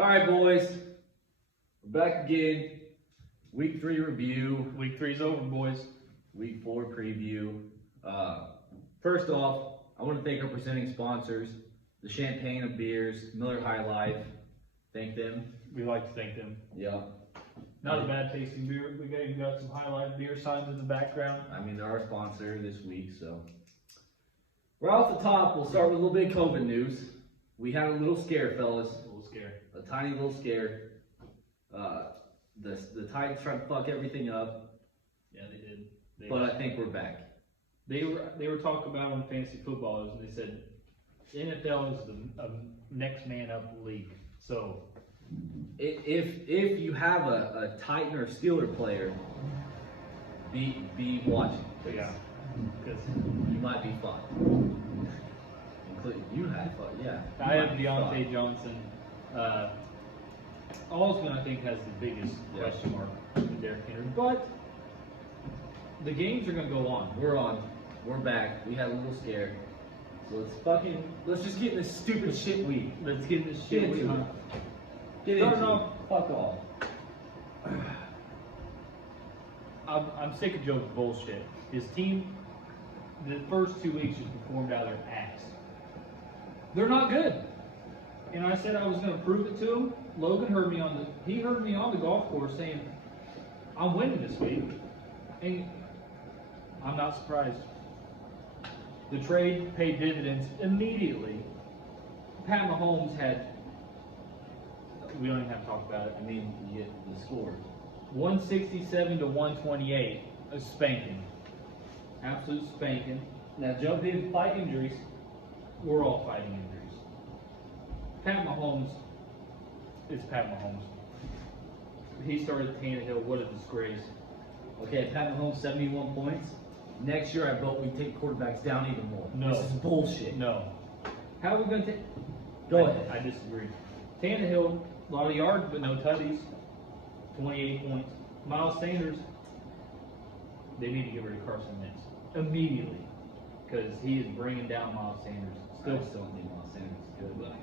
All right, boys. We're back again. Week 3 review. Week 3's over, boys. Week 4 preview. First off, I want to thank our presenting sponsors, the Champagne of Beers, Miller High Life. Thank them. We like to thank them. Yeah. Not a bad tasting beer. We got some Highlight beer signs in the background. I mean, they're our sponsor this week, so. Right off the top, we'll start with a little bit of COVID news. We had a little scare, fellas. A little scary. A tiny little scare. The Titans tried to fuck everything up, Yeah, they did. but I think we're back. They were talking about on Fantasy Footballers, and they said NFL is the next man up league. So If you have a Titan or Steeler player, be watching. yeah, because You might be fun. Including you had fun, yeah. I You have might be Deontay fun. Johnson. Osman, I think, has the biggest Yeah. question mark with Derrick Henry, but the games are going to go on. We're on. We're back. We had a little scare. So let's just get in this stupid shit week. Let's get this Get shit. into it. Get Starting into it. off- Fuck off. I'm sick of Joe's bullshit. His team, the first 2 weeks, just performed out of their ass. They're not good. And I said I was going to prove it to him. Logan heard me on the golf course saying, I'm winning this week. And I'm not surprised. The trade paid dividends immediately. Pat Mahomes we don't even have to talk about it. I mean, you get the score. 167 to 128, a spanking, absolute spanking. Now, Joe did fight injuries. We're all fighting injuries. Pat Mahomes is Pat Mahomes. He started Tannehill. What a disgrace. Okay, Pat Mahomes 71 points. Next year, I vote we take quarterbacks down even more. No. This is bullshit. No. How are we going to take? Go ahead. I disagree. Tannehill, a lot of yards, but no tutties. 28 points. Miles Sanders, they need to get rid of Carson Wentz immediately because he is bringing down Miles Sanders. Still don't think Miles Sanders is good, but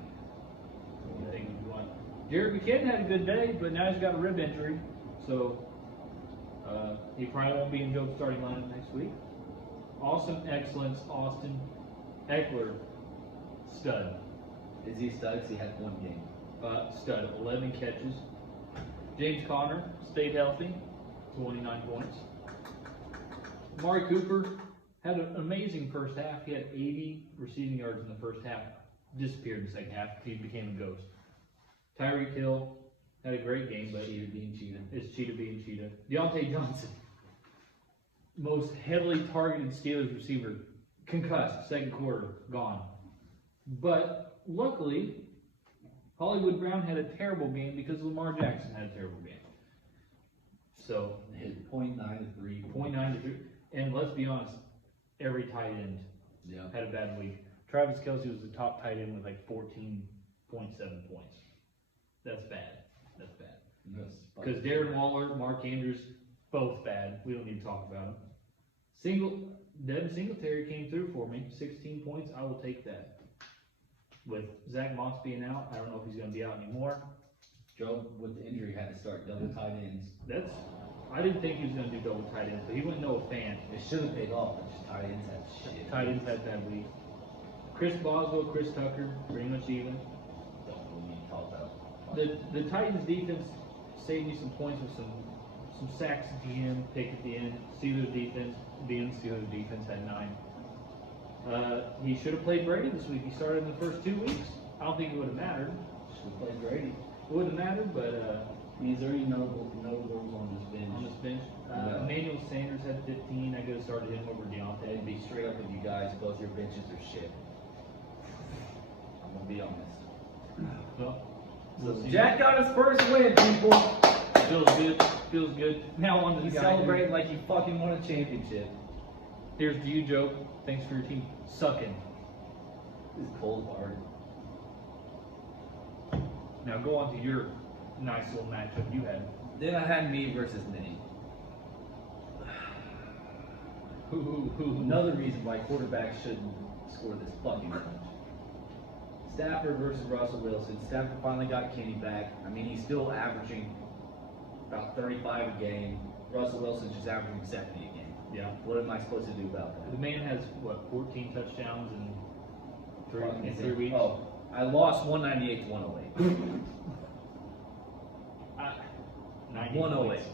You think he's what? Jared McKinnon had a good day, but now he's got a rib injury, so he probably won't be in Joe's starting lineup next week. Awesome excellence, Austin Eckler, stud. is he stud? 'Cause he had one game. Stud, 11 catches. James Conner stayed healthy, 29 points. Amari Cooper had an amazing first half. He had 80 receiving yards in the first half. Disappeared in the second half. He became a ghost. Tyreek Hill had a great game, but Cheater being cheated. it's cheetah being cheetah. Deontay Johnson, most heavily targeted Steelers receiver, concussed, second quarter, gone. But luckily, Hollywood Brown had a terrible game because Lamar Jackson had a terrible game. So, Hit .9 to 3. 0.9 to 3. And let's be honest, every tight end Yeah. had a bad week. Travis Kelce was the top tight end with like 14.7 points. That's bad. That's bad. Because Darren Waller, Mark Andrews, both bad. We don't need to talk about them. Devin Singletary came through for me. 16 points. I will take that. With Zach Moss being out, I don't know if he's going to be out anymore. Joe, with the injury, had to start double tight ends. I didn't think he was going to do double tight ends, but he went Noah Fant. It should have paid off, but just tight ends had shit. Tight ends had that week. Chris Boswell, Chris Tucker, pretty much even. Don't really need to talk about. The Titans defense saved me some points with some sacks at the end, pick at the end. Steelers defense had 9. He should have played Brady this week. He started in the first 2 weeks. I don't think it would have mattered. Should have played Brady. It wouldn't have mattered, but Is there any notables on this bench? on this bench, No. Emmanuel Sanders had 15. I could have started him over Deontay. And be straight up with you guys, both your benches are shit. I'm gonna be honest. Well, we'll see. Jack got his first win, people. Feels good. Feels good. Now on to the He's guy. celebrating like he fucking won a championship. Here's to you, Joe. Thanks for your team sucking. It's cold hard. Now go on to your nice little matchup you had. Then I had me versus Nate. Another reason why quarterbacks shouldn't score this fucking much. Stafford versus Russell Wilson. Stafford finally got Kenny back. I mean, he's still averaging about 35 a game. Russell Wilson's just averaging 70 a game. Yeah. What am I supposed to do about that? The man has, what, 14 touchdowns in 3 weeks? Oh, I lost 198 to 108. 90 108. points.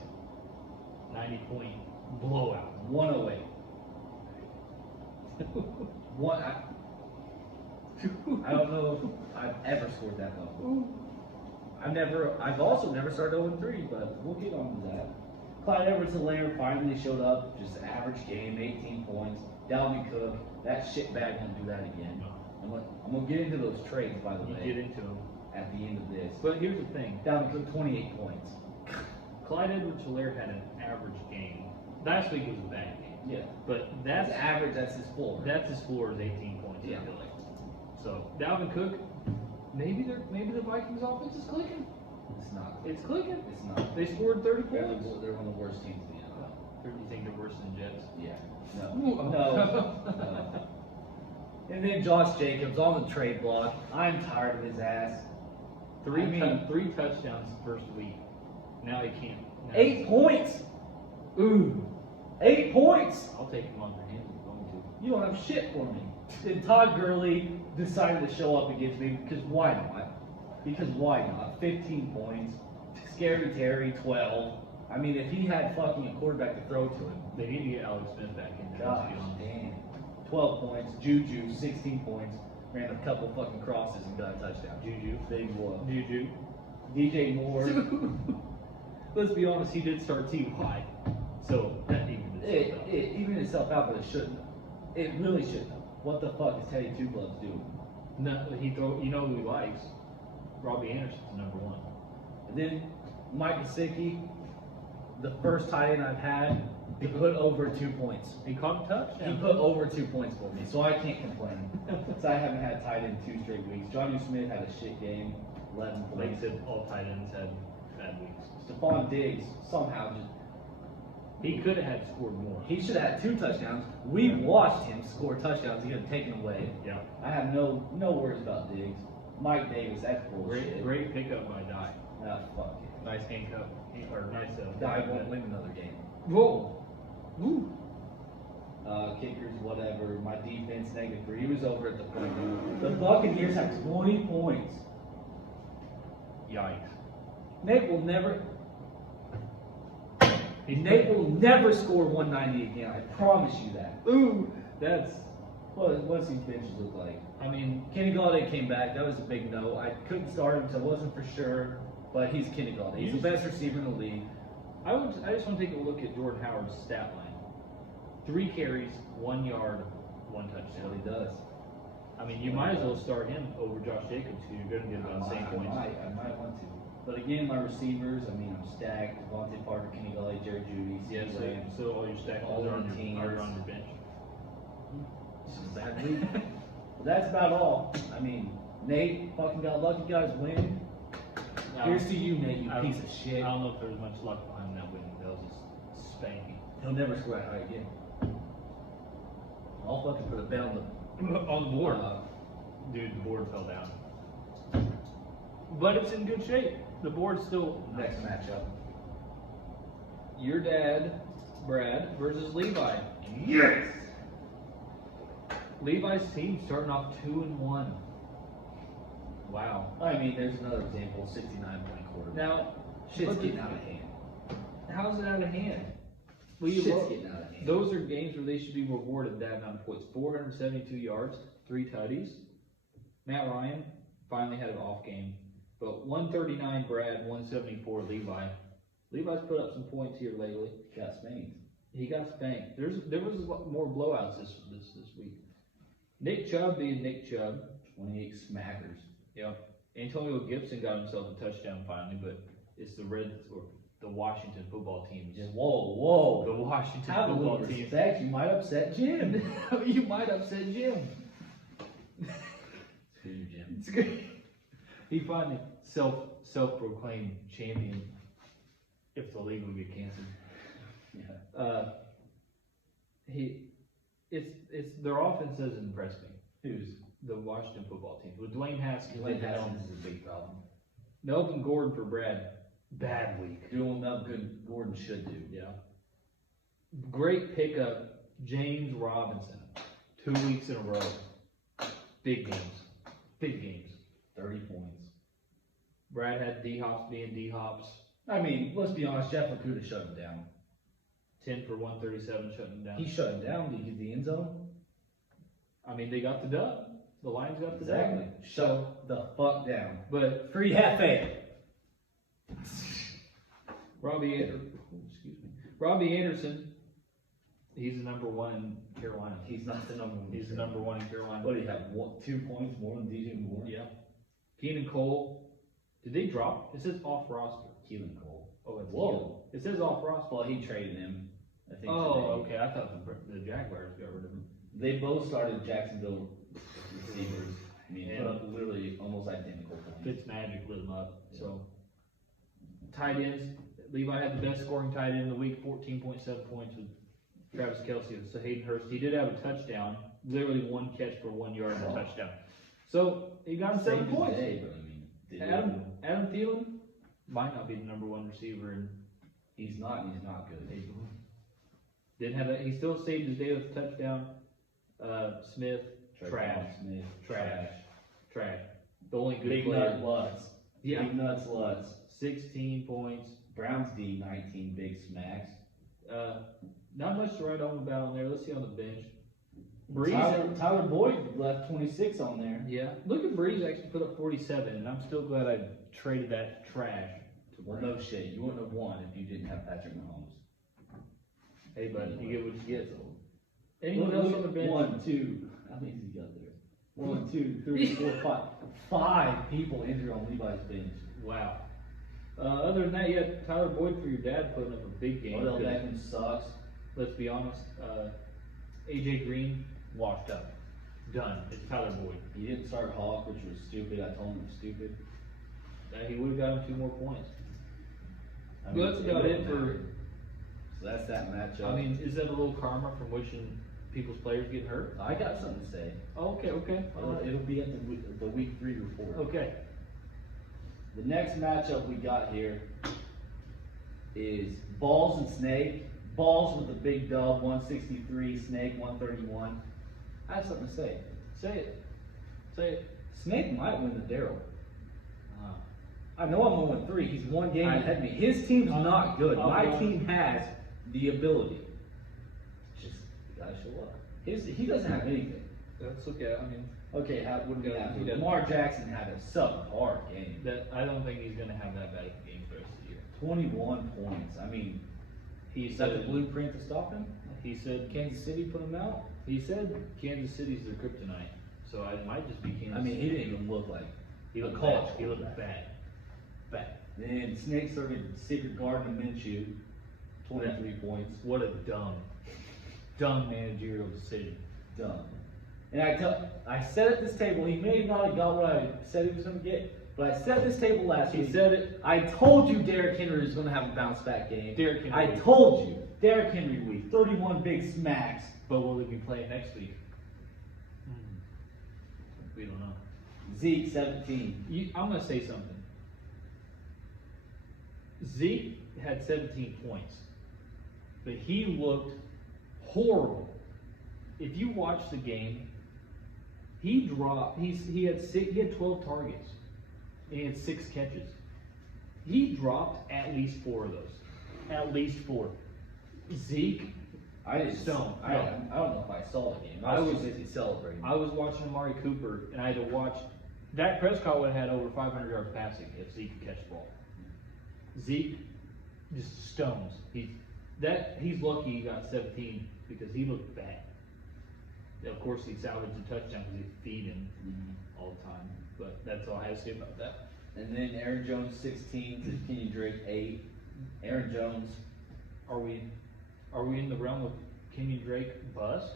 90-point blowout. 108. What? I don't know if I've ever scored that low. I've also never started 0-3, but we'll get on to that. Clyde Edwards-Helaire finally showed up, just an average game, 18 points. Dalvin Cook, that shitbag won't do that again. I'm gonna get into those trades, by the You way, get into them. at the end of this. But here's the thing. Dalvin Cook, 28 points. Clyde Edwards-Helaire had an average game. Last week was a bad game. Yeah. But That's that's average, that's his floor. that's his floor is 18 points. Yeah. I feel like. So Dalvin Cook, maybe the Vikings offense is clicking. It's not. It's clicking. It's not. They scored 30 They're, points. they're one of the worst teams in the NFL. Or do you think they're worse than Jets? Yeah. No. Ooh, oh. No. And then Josh Jacobs on the trade block. I'm tired of his ass. Three touchdowns the first week. Now he can't. Now 8 points. Ooh. 8 points. I'll take him on your hands if you're going to. You don't have shit for me. And Todd Gurley decided to show up against me because why not? Because why not? 15 points. Scary Terry, 12. I mean, if he had fucking a quarterback to throw to him. They need to get Alex Smith back in there. Gosh, damn. 12 points. Juju, 16 points. Ran a couple fucking crosses and got a touchdown. Juju. Big whoop. Juju. DJ Moore. Let's be honest, he did start T.Y. So that evened itself out. It evened itself out, but it shouldn't. It really shouldn't. What the fuck is Teddy Two Gloves doing? No, you know who he likes? Robbie Anderson's number one. And then Mike Gesicki, the first tight end I've had, he put over 2 points. He caught a touchdown. He put over 2 points for me, so I can't complain. So I haven't had tight end 2 straight weeks. Johnny Smith had a shit game, 11 Like points. you said, all tight ends had bad weeks. Stephon Diggs somehow just He could have had scored more. he should have had 2 touchdowns. We watched him score touchdowns. He could have taken away. Yeah. I have no worries about Diggs. Mike Davis, that's bullshit. Great pickup by Dye. Ah, fuck it. Nice handcuff. Or nice. Guy won't win another game. Whoa. Ooh. Kickers, whatever. My defense, -3. He was over at the point. The Buccaneers have 20 points. Yikes. Nate will never score 190 again. I promise you that. Ooh. That's. What's these benches look like? I mean, Kenny Galladay came back. That was a big no. I couldn't start him because I wasn't for sure. But he's Kenny Galladay. He's the best receiver in the league. I just want to take a look at Jordan Howard's stat line. 3 carries, 1 yard, 1 That's touchdown. what he does. I mean, you might as well start him over Josh Jacobs, who you're going to get about the same points. I might want to. But again, my receivers, I mean, I'm stacked. Devontae Parker, Kenny Galladay, Jerry Judy, Yeah, CeeDee Lamb. so all your stack All are on the teams. your bench. It's just a bad week. But that's about all. I mean, Nate fucking got lucky, guys win. Here's to you, Nate, you piece of shit. I don't know if there was much luck behind that win. That was just spanking. He'll never score that high again. I'll fucking put a bet on the On the board. Uh, Dude, the board fell down. But it's in good shape. The board's still next matchup. Your dad, Brad, versus Levi. Yes. Levi's team starting off 2-1. Wow. I mean, there's another example, 69-point quarterback. Now, Shit's but getting out of hand. how's it out of hand? Well, Shit's getting out of hand. Those are games where they should be rewarded that amount of points. 472 yards, 3 tutties. Matt Ryan finally had an off game. But 139 Brad, 174 Levi. Levi's put up some points here lately. Got spanked. He got spanked. There was a lot more blowouts this week. Nick Chubb being Nick Chubb. 28 smackers. Yep. Antonio Gibson got himself a touchdown finally, but it's the Washington football team. Yeah, whoa. The Washington Have a little football team. respect. You might upset Jim. You might upset Jim. Screw you, Jim. It's good. He finally self-proclaimed champion. If the league would get canceled. Yeah. It's their offense doesn't impress me. Who's? the Washington football team with Dwayne Haskins. Dwayne at the helm. Haskins is a big problem. Melvin Gordon for Brad. Bad week. Doing what Gordon should do. Yeah. Great pickup, James Robinson. 2 weeks in a row. Big games. Big games. 30 points. Brad had D-Hops being D-Hops. I mean, let's be honest, Jeff Okuda shut him down. 10 for 137, shutting him down. He shut him down. Did he get the end zone? I mean, they got the dub. The Lions got the Exactly. dub. Shut the fuck down. But Free Hefe. Robbie Anderson, he's the number one in Carolina. He's not the number one. He's the number one in Carolina. What do you have? 2 points more than DJ Moore? Yeah. Keenan Cole, did they drop? It says off roster. Keelan Cole. Oh, it's Whoa. Keelan. It says off roster. Well, he traded him. I think. Oh, okay. I thought the Jaguars got rid of him. They both started Jacksonville receivers. I mean, Yeah. put up literally almost identical points. Fitzmagic lit him up. So, tight ends. Levi had the best scoring tight end in the week, 14.7 points with Travis Kelce. So Hayden Hurst, he did have a touchdown, literally 1 catch for 1 yard and a touchdown. So he got him 7 Same points. today, but I mean, did Adam Thielen might not be the number one receiver, and he's not, and he's not good. didn't have that. He still saved his day with a touchdown. Smith, trash. Smith, Trash. The only good Big player. nut Lutz. Yeah. Big nuts Lutz. 16 points. Browns D 19 big smacks. Not much to write home about on there. Let's see on the bench. Breeze. Tyler Boyd left 26 on there. Yeah. Look at Breeze actually put up 47, and I'm still glad I traded that trash to Well, Breeze. no shit. You wouldn't have won if you didn't have Patrick Mahomes. Hey, bud, you get what you get. Look, Anyone else on the bench? 1, 2. How many's he got there? 1, 2, 3, 4, 5. 5 people injured on Levi's bench. Wow. Other than that, you had Tyler Boyd for your dad putting up a big game. Odell because, Beckham sucks. let's be honest, AJ Green washed up. Done. It's Tyler Boyd. He didn't start Hawk, which was stupid. I told him it was stupid. He would have got him 2 more points. I Well, that's about wouldn't it for- matter. So that's that matchup. I mean, is that a little karma from wishing people's players get hurt? I got something to say. Oh, okay. It'll be at the week 3 report. Okay. The next matchup we got here is Balls and Snake. Balls with the big dub, 163. Snake, 131. I have something to say. Say it. Snake might win the Daryl. Uh, I know I'm 0-3. He's 1 game I- ahead of me. His team's not good. I'll My go on. team has the ability. Just gotta show up. He doesn't have anything. That's okay. I mean, Okay, what do we have? He doesn't. Lamar Jackson had a subpar game. I don't think he's gonna have that bad of a game for the rest of the year. 21 points. I mean, He is that the said. blueprint to stop him? He said. Kansas City put him out? He said Kansas City's their kryptonite. So it might just be Kansas. I mean, he City. didn't even look like He a looked college bad. He looked quarterback. bad. Then Snake started Secret Garden of Minshew, 23 points. What a dumb managerial decision. Dumb. And I said at this table, he may not have got what I said he was going to get, but I said at this table last He week. said it. I told you Derrick Henry was going to have a bounce back game. Derrick Henry. I told you Derrick Henry week, 31 big smacks. But will he be playing next week? We don't know. Zeke 17. I'm gonna say something. Zeke had 17 points, but he looked horrible. If you watch the game, he dropped. He had 12 targets, and he had 6 catches. He dropped at least 4 of those. At least 4. Zeke, I didn't. Stone. I don't know if I saw the game. I was too busy celebrating. I was watching Amari Cooper, and I had to watch. Dak Prescott would have had over 500 yards passing if Zeke could catch the ball. Zeke just stones. He's lucky he got 17 because he looked bad. Of course, he salvaged a touchdown because he feed him all the time. But that's all I have to say about that. And then Aaron Jones 16 to Kenny Drake 8. Aaron Jones. Are we in the realm of Kenyon Drake bust?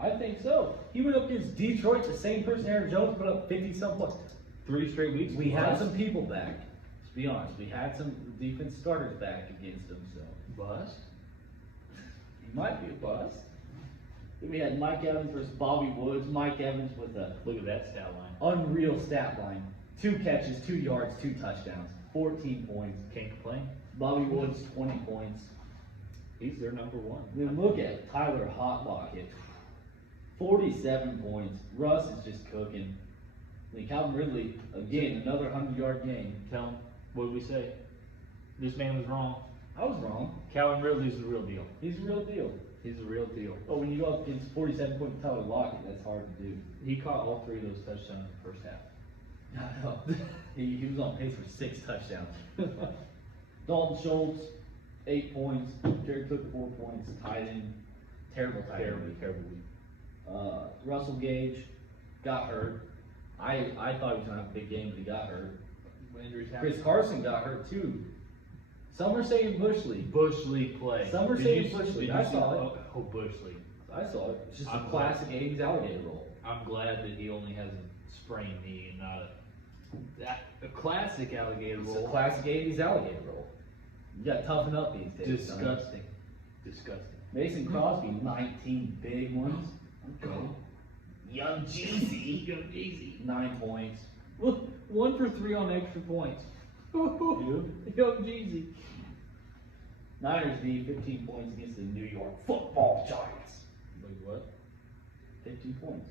I think so. He went up against Detroit, the same person Aaron Jones put up 50 some plus. 3 straight weeks. We had bust? some people back. To be honest, we had some defense starters back against him. So bust. he might be a bust. Then we had Mike Evans versus Bobby Woods. Mike Evans with a Look at that stat line. unreal stat line. 2 catches, 2 yards, 2 touchdowns, 14 points. Can't complain. Bobby Woods, 20 points. He's their number one. Then look at Tyler Hotlocket, 47 points. Russ is just cooking. Then Calvin Ridley, again, another 100-yard game. Tell him, what did we say? This man was wrong. I was wrong. Calvin Ridley's the real deal. He's the real deal. He's the real deal. But when you go up against 47 point Tyler Lockett, that's hard to do. He caught all 3 of those touchdowns in the first half. I know. he was on pace for 6 touchdowns. Dalton Schultz, 8 points. Jared Cook, 4 points. Tight end. Terrible tight end. Terrible week. Russell Gage got hurt. I thought he was going to have a big game, but he got hurt. Injuries happen. Chris Carson got hurt too. Some are saying Bush League. Bush League play. Some are Did saying you- Bush did League. you I see- saw it. Oh, Bush League. I saw it. It's just I'm a classic 80s alligator roll. I'm glad that he only has a sprained knee and not a classic alligator It's a roll. classic 80s alligator roll. You got to toughen up these days. son. Disgusting. Disgusting. Mason Crosby, 19 big ones. Okay. Young Jeezy, Young Jeezy. 9 points. 1 for 3 on extra points. Young Jeezy. Niners D, 15 points against the New York Football Giants. Wait, what? 15 points.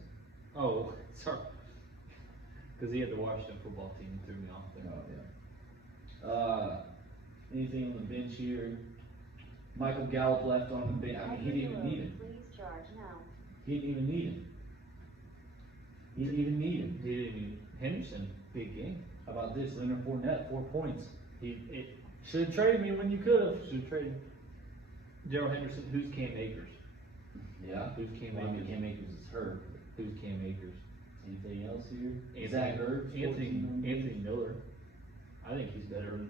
Oh, sorry. Because he had the Washington football team threw me off there. Oh, yeah. Anything on the bench here? Michael Gallup left on the bench. I mean, he didn't even need him. Please charge now. He didn't even need him. He didn't even need him. He didn't even. Henderson, big game. How about this? Leonard Fournette, 4 points. It Should have traded me when you could have. should have traded. Daryl Henderson, who's Cam Akers? Yeah. Who's Cam Maybe Akers? Cam Akers is hurt. Who's Cam Akers? Anything else here? Zach Ertz, 14 on the Anthony bench. Miller. I think he's better than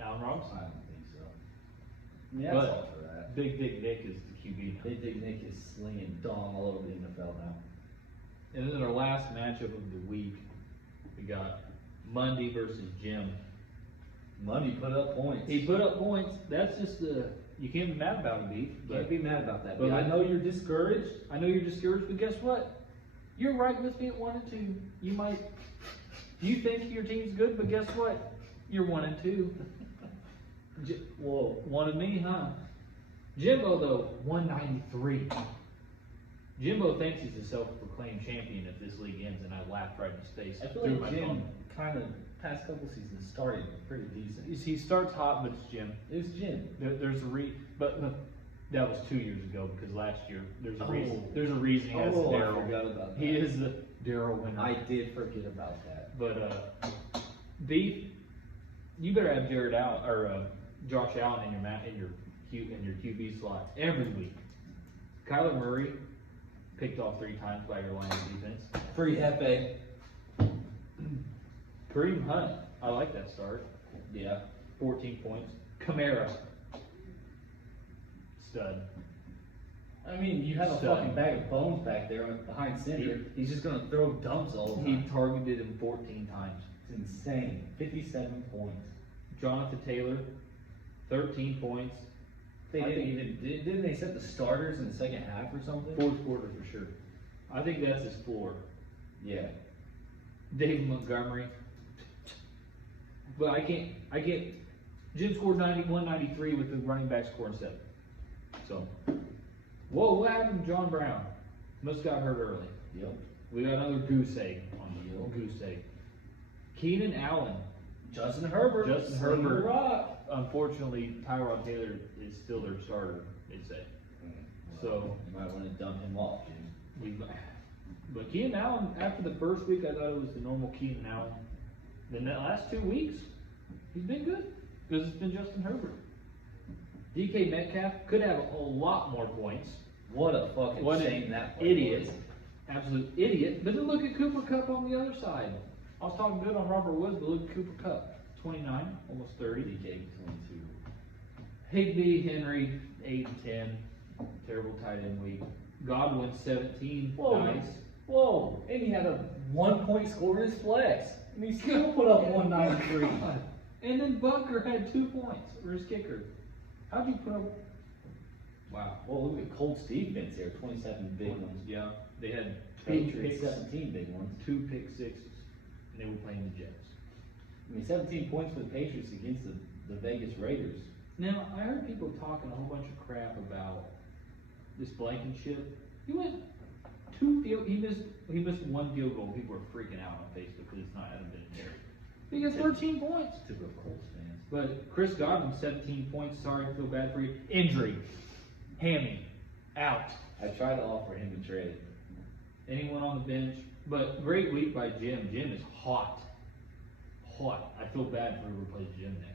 Allen I Robinson. don't think so. I mean, that's But- all for that. Big Dick Nick is the QB now. Big Dick Nick is slinging dong all over the NFL now. And then our last matchup of the week, we got Monday versus Jim. Money put up points. He put up points. That's just you can't be mad about it, Beef. Can't be mad about that. but But I know you're discouraged. I know you're discouraged, but guess what? You're right with me at 1 and 2. You think your team's good, but guess what? You're 1 and 2. Whoa, 1 of me, huh? Jimbo though, 193. Jimbo thinks he's a self-proclaimed champion if this league ends, and I laughed right in his face. I feel through like my Jim phone. kind of past couple seasons started pretty decent. He starts hot, but it's Jim. It was Jim. There's a but that was 2 years ago because last year there's a reason. Oh. There's a reason he has I Daryl. forgot about that. He is the Daryl winner. I did forget about that. But Beef, you better have Jared Allen or Josh Allen in your QB slot every week. Kyler Murray picked off 3 times by your Lions defense. Free Hefe. Kareem Hunt, I like that start. Yeah. 14 points. Kamara, stud. I mean, you have a Stud. fucking bag of bones back there behind center. He's just gonna throw dumps all the He time. targeted him 14 times. It's insane. 57 points. Jonathan Taylor, 13 points. They I didn't think- even didn't they set the starters in the second half or something? 4th quarter for sure. I think that's his floor. Yeah. David Montgomery. But I can't. Jim scored 91-93 with the running back scoring 7. So, whoa, what happened to John Brown? Must got hurt early. Yep. We got another goose egg on the goose egg. Keenan Allen. Justin Herbert. Justin Sling the Herbert. rock. Unfortunately, Tyrod Taylor is still their starter, they say. So- you might want to dump him off, Jim. But Keenan Allen, after the first week, I thought it was the normal Keenan Allen. Then the last 2 weeks, he's been good because it's been Justin Herbert. DK Metcalf could have a lot more points. What a fucking What shame an that play idiot. was. Absolute idiot. But then look at Cooper Kupp on the other side. I was talking good on Robert Woods, but look at Cooper Kupp. 29, almost 30. DK 22. Higbee, Henry, 8 and 10. Terrible tight end week. Godwin, 17. Whoa, Nice. Whoa, and he had a 1-point score in his flex. And he still put up 193. And then Bunker had 2 points for his kicker. How'd you put up Wow. Well, look at Colts defense here, 27 big ones. Yeah, they had Patriots, 17 big ones. 2 pick sixes, and they were playing the Jets. I mean, 17 points for the Patriots against the Vegas Raiders. Now, I heard people talking a whole bunch of crap about this Blankenship. He went he missed 1 field goal. People were freaking out on Facebook because it's not Adam Vinatieri. He got 13 points. Typical Colts fans. But Chris Godwin, 17 points. Sorry, I feel bad for you. Injury. Hammy. Out. I tried to offer him a trade. Anyone on the bench. But great week by Jim. Jim is hot. Hot. I feel bad for whoever plays Jim next.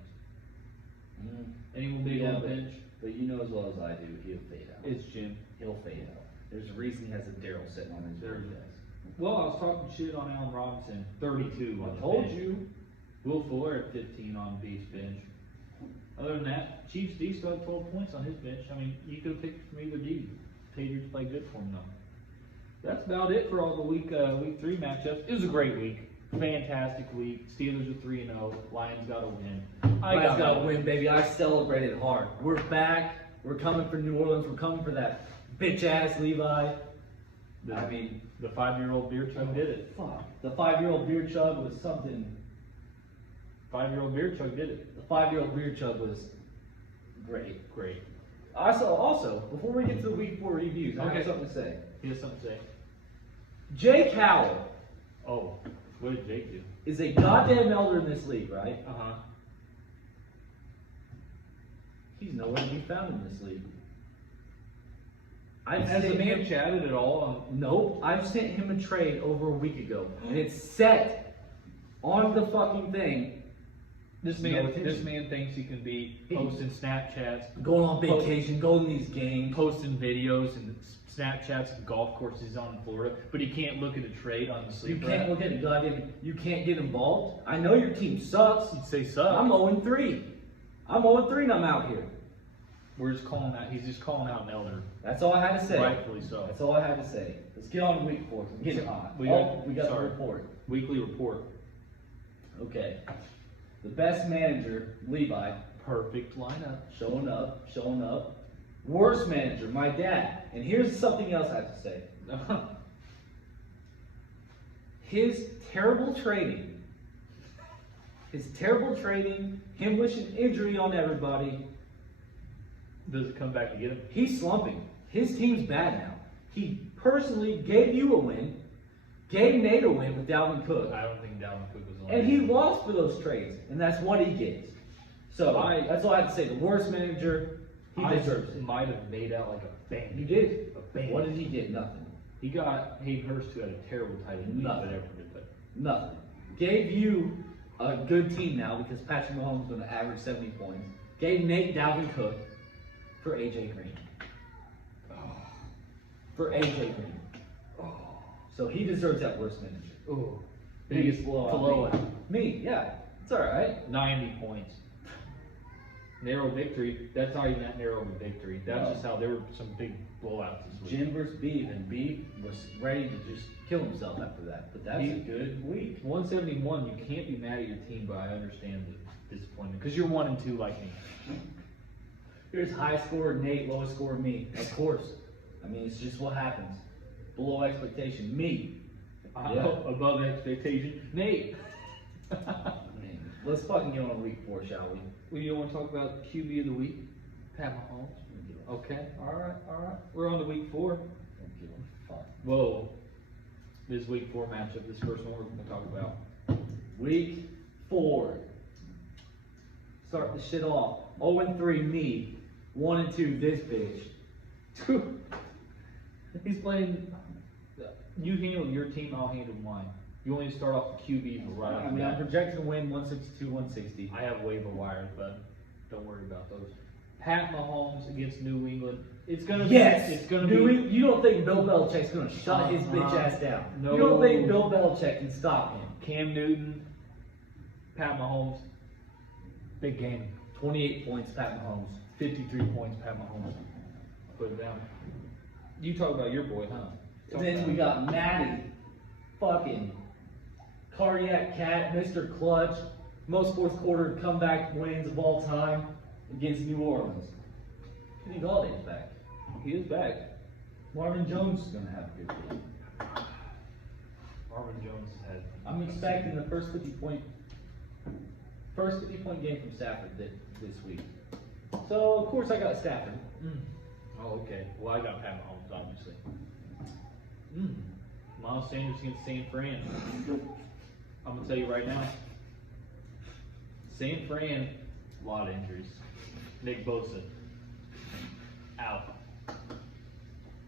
Anyone big on the bench? But you know as well as I do, he'll fade out. It's Jim. He'll fade out. There's a reason he has a Daryl sitting on his There he bench. Well, I was talking shit on Allen Robinson. 32 on I the told bench. you. Will Fuller at 15 on Beef's bench. Other than that, Chiefs D still had 12 points on his bench. I mean, you could have picked from either D. Patriots played good for him though. That's about it for all the week 3 matchups. It was a great week. Fantastic week. Steelers are 3-0. Lions got a win. Lions got to win, baby. I celebrated hard. We're back. We're coming for New Orleans. We're coming for that bitch-ass Levi. I mean, the 5-year-old beer chug did it. fuck. The 5-year-old beer chug was something. 5-year-old beer chug did it. The 5-year-old beer chug was great. Great. Also, before we get to the week 4 reviews, I Okay. have something to say. He has something to say. Jake Howell Oh, what did Jake do? is a goddamn elder in this league, right? Uh-huh. He's nowhere to be found in this league. Has the man chatted at all? Nope. I've sent him a trade over a week ago, and it's set on the fucking thing. This man thinks he can be posting Snapchats, Going on vacation, going to these games. posting videos and Snapchats of golf courses he's on in Florida, but he can't look at a trade on the You sleeper can't app. look at it, goddamn. You can't get involved. I know your team sucks. He'd say suck. I'm 0-3. I'm 0-3 and I'm out here. We're just calling out. He's just calling out an elder, That's all I had to say. rightfully so. That's all I had to say. Let's get on to week 4. I'm getting hot. We We got- got sorry. the report. Weekly report. Okay. The best manager, Levi, Perfect lineup. showing up. Worst manager, my dad. And here's something else I have to say. His terrible trading, him wishing injury on everybody, Does it come back to get him? he's slumping. His team's bad now. He personally gave you a win, gave Nate a win with Dalvin Cook, I don't think Dalvin Cook was on. and he lost for those trades, and that's what he gets. So that's all I have to say. The worst manager, he deserves it. Might have made out like a bandit. He did. A bandit. What did he get? Nothing. He got Hayden Hurst, who had a terrible tight end. Nothing. But everyone did that. Nothing. Gave you a good team now because Patrick Mahomes is going to average 70 points. Gave Nate Dalvin Cook for AJ Green. For AJ Green. So he deserves that worst manager. Oh, Biggest blowout. blowout. Me, yeah. It's alright. 90 points. Narrow victory. That's not even that narrow of a victory. That's No. just how there were some big blowouts this week. Jim versus Beef, and Beef was ready to just kill himself after that. But that's a good week. 171. You can't be mad at your team, but I understand the disappointment because you're 1-2 like me. Here's high score Nate, lowest score me. Of course. I mean, it's just what happens. Below expectation, me. Yeah. Above expectation, Nate. Man, let's fucking get on week 4, shall we? Well, you don't want to talk about QB of the week, Pat Mahomes? Okay, all right. We're on to week 4. Don't give a fuck. Whoa, this week 4 matchup. This first one we're going to talk about. Week 4. Start the shit off. 0-3 me. 1-2 this bitch. He's playing. You handle your team, I'll handle mine. You want me to start off the QB right off I the mean, I'm bat. projected to win 162, 160. I have waiver wires, but don't worry about those. Pat Mahomes against New England. It's gonna Yes! be. It's gonna Do be. you don't think Bill Belichick's gonna shut his bitch ass down? No. You don't think Bill Belichick can stop him? Cam Newton, Pat Mahomes. Big game. 28 points, Pat Mahomes. 53 points, Pat Mahomes. Put it down. You talk about your boy, huh? Talk Then about we him. got Matty, fucking cardiac cat, Mr. Clutch, most fourth quarter comeback wins of all time against New Orleans. Kenny Galladay's back. He is back. Marvin Jones is gonna have a good game. Marvin Jones had. I'm expecting the first 50-point game from Stafford this week. So of course I got Stafford. Oh, okay. Well, I got Pat Mahomes, obviously. Miles Sanders against San Fran. I'm gonna tell you right now. San Fran, a lot of injuries. Nick Bosa, out.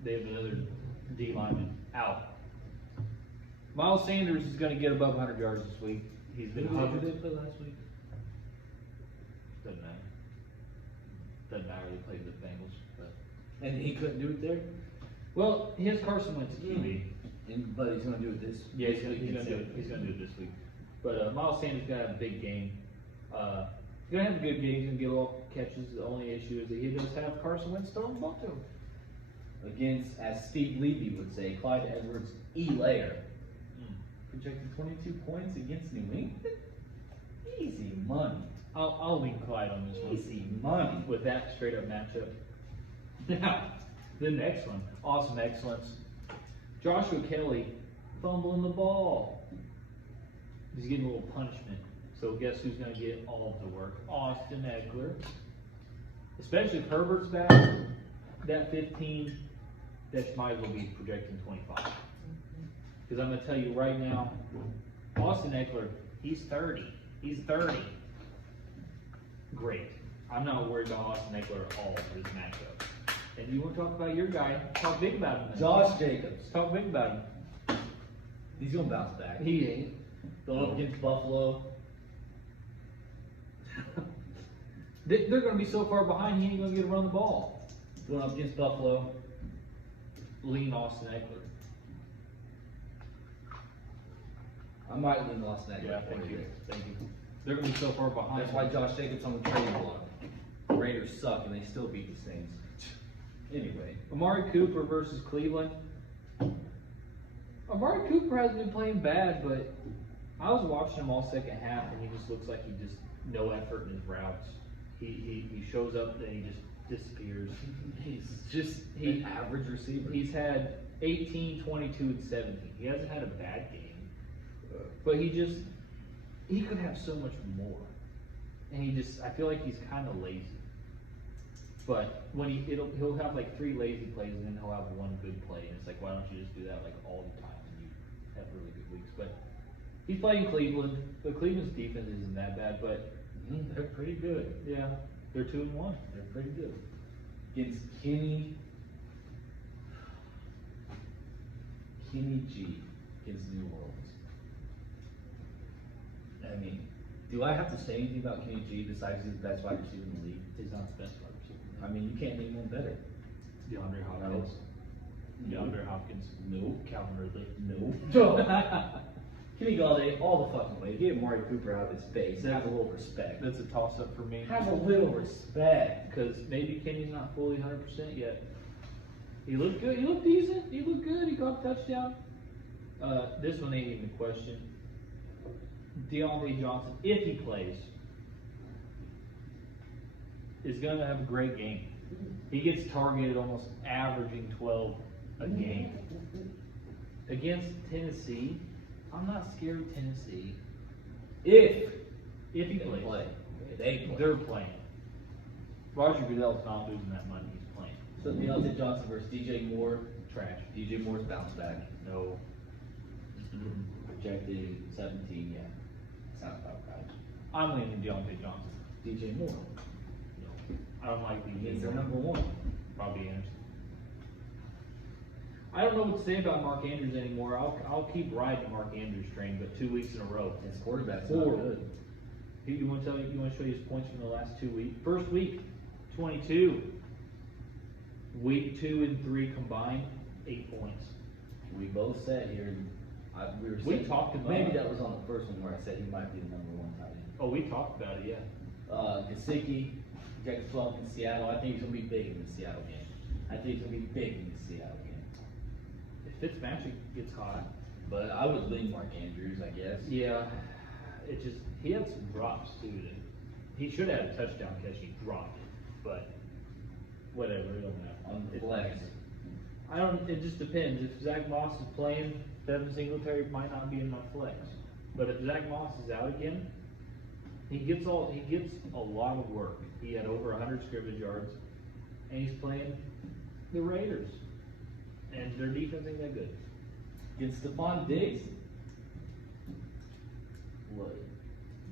They have another D lineman, out. Miles Sanders is gonna get above 100 yards this week. He's been Who hovering. did they play last week? Doesn't matter. Doesn't matter. They played the Bengals, but And he couldn't do it there. well, he has Carson Wentz at QB. But he's gonna do it this. Yeah, he's gonna week do it. He's gonna do it this week. But Miles Sanders is gonna have a big game. He's gonna have a good game. He's gonna get all catches. The only issue is that he does have Carson Wentz throwing the ball to him. Against, as Steve Levy would say, Clyde Edwards-Helaire. Projected 22 points against New England. Easy money. I'll lean Clyde on this one. Easy money. With that straight up matchup. Now, the next one, awesome excellence. Joshua Kelly fumbling the ball. He's getting a little punishment. So guess who's going to get all of the work? Austin Eckler. Especially if Herbert's back, that 15, that might as well be projecting 25. Because I'm going to tell you right now, Austin Eckler, he's 30. He's 30. Great. I'm not worried about Austin Eckler at all for this matchup. And you want to talk about your guy, talk big about him then. Josh Jacobs. Talk big about him. He's gonna bounce back. He ain't. Going up against Buffalo. They're going to be so far behind, he ain't going to get to run the ball. Going up against Buffalo. Lean Austin Eckler. I might lean Austin Eckler. Yeah, thank you. Thank you. They're going to be so far behind. That's why Josh Jacobs on the trading block. The Raiders suck and they still beat the Saints. Anyway. Amari Cooper versus Cleveland. Amari Cooper hasn't been playing bad, but I was watching him all second half, and he just looks like he just no effort in his routes. He shows up, then he just disappears. He's just an average receiver. He's had 18, 22, and 17. He hasn't had a bad game, but he could have so much more. And I feel like he's kind of lazy. But when he'll have like 3 lazy plays and then he'll have 1 good play, and it's like, why don't you just do that like all the time and you have really good weeks? But he's playing Cleveland. But Cleveland's defense isn't that bad, but they're pretty good. yeah, they're 2-1. They're pretty good. Against Kenny G against New Orleans. I mean, do I have to say anything about Kenny G besides he's the best wide receiver in the league? He's not the best wide receiver. I mean, you can't name one better. DeAndre Hopkins. No. DeAndre Hopkins. No. Calvin Ridley. No. Kenny Galladay all the fucking way. Get Amari Cooper out of his face. Have a little respect. That's a toss-up for me. Have a little respect. Because maybe Kenny's not fully 100% yet. He looked good. He looked decent. He looked good. He got a touchdown. This one ain't even a question. Deontay Johnson, if he plays, is going to have a great game. He gets targeted almost averaging 12 a game. Against Tennessee, I'm not scared of Tennessee. If If he they plays. play. They play. They're playing. Roger Goodell's not losing that money. He's playing. So Deontay Johnson versus DJ Moore. Trash. DJ Moore's bounce back. No. Projected 17, yeah. Sounds about right. I'm leaning Deontay Johnson. DJ Moore. No. I don't like the He's their number 1. Probably Anderson. I don't know what to say about Mark Andrews anymore. I'll keep riding the Mark Andrews train, but 2 weeks in a row. His quarterback's Four. not good. You want to show you his points from the last 2 weeks? First week, 22. Week 2 and 3 combined, 8 points. We both said here, We saying- talked about maybe it. that was on the first one where I said he might be the number 1 tight end. Oh, we talked about it, yeah. Gesicki, projected 12 in Seattle. I think he's gonna be big in the Seattle game. I think he's gonna be big in the Seattle game. If Fitzmagic gets hot, But I would lean Mark Andrews, I guess. yeah, he had some drops too. He should have had a touchdown catch. He dropped it, but whatever, it don't matter. On the flex. It just depends. If Zach Moss is playing, Devin Singletary might not be in my flex. But if Zach Moss is out again, he gets a lot of work. He had over 100 scrimmage yards, and he's playing the Raiders, and their defense ain't that good. Against Stephon Diggs? What?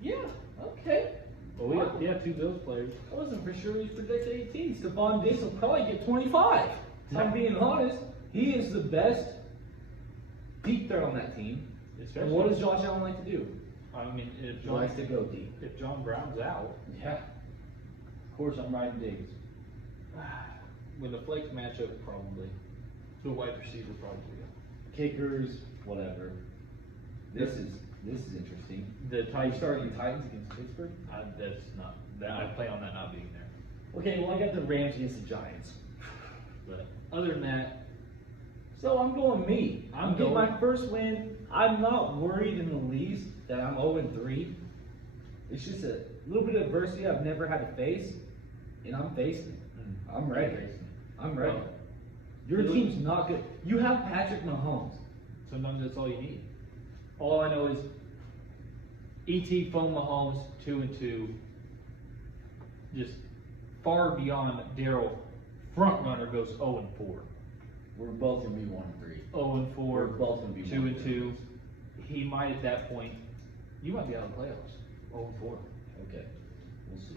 Yeah, okay. Well, we have two Bills players. I wasn't for sure he was projected 18. Stephon Diggs will probably get 25. If I'm being honest, he is the best deep threat on that team. And what does Josh Allen like to do? I mean, He likes to go deep. if John Brown's out, Yeah. Of course, I'm riding Diggs. with a flex matchup, probably. The wide receiver, probably. Kickers, whatever. This is interesting. The Are you Titans starting Titans against Pittsburgh? I play on that not being there. Okay, well I got the Rams against the Giants. But other than that, So I'm going me. I'm getting going- my first win. I'm not worried in the least that I'm 0-3. It's just a little bit of adversity I've never had to face, and I'm facing it. I'm ready. I'm ready. Well, Your team's not good. You have Patrick Mahomes. sometimes that's all you need. All I know is E.T. phone Mahomes 2-2, just far beyond Daryl. Front runner goes 0-4. We're both gonna be 1-3. 0-4. We're both gonna be 2-2. He might at that point. You might be out of the playoffs. 0-4. Okay, we'll see.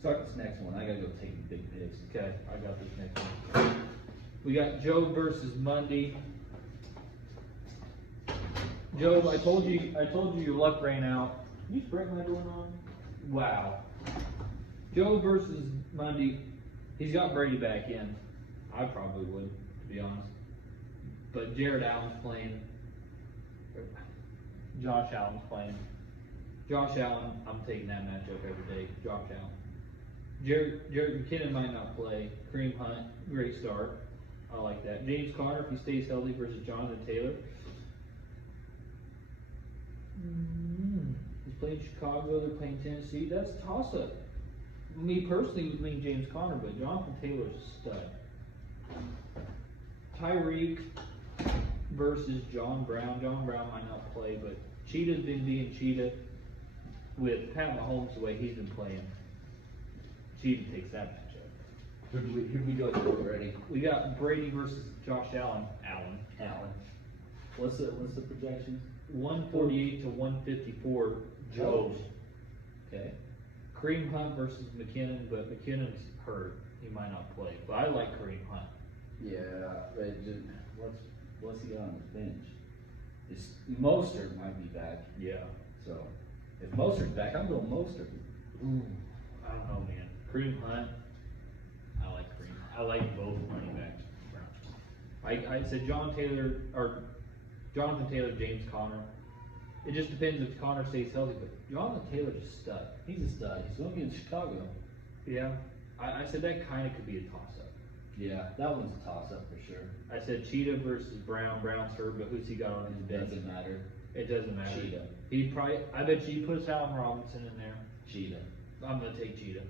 Start this next one. I gotta go take the big picks. Okay, I got this next one. We got Joe versus Monday. Joe, I told you your luck ran out. Can you sprinkle my door on? Wow. Joe versus Monday. He's got Brady back in. I probably would, to be honest. But Jared Allen's playing. Josh Allen's playing. Josh Allen, I'm taking that matchup every day. Josh Allen. Jared McKinnon might not play. Kareem Hunt, great start. I like that. James Conner, if he stays healthy, versus Jonathan Taylor. He's playing Chicago, they're playing Tennessee. That's a toss-up. Me personally would lean James Conner, but Jonathan Taylor's a stud. Tyreek versus John Brown. John Brown might not play, but Cheetah's been being Cheetah with Pat Mahomes the way he's been playing. Cheetah takes that matchup. Who'd we go to already? We got Brady versus Josh Allen. Allen. What's the projection? 148 to 154. Joe. Okay. Kareem Hunt versus McKinnon, but McKinnon's hurt. He might not play. But I like Kareem Hunt. Yeah, but what's he got on the bench? Mostert might be back. Yeah. So if Mostert's back, I'm going Mostert. Ooh, I don't know, man. Kareem Hunt. I like Kareem. I like both running backs. I said Jonathan Taylor, James Conner. It just depends if Conner stays healthy, but Jonathan Taylor's a stud. He's a stud. He's going to be in Chicago. Yeah. I said that kind of could be a toss-up. Yeah, that one's a toss-up for sure. I said Cheetah versus Brown. Brown's hurt, but who's he got on his It bench? doesn't matter. It doesn't matter. Cheetah. I bet you puts Allen Robinson in there. Cheetah. I'm gonna take Cheetah.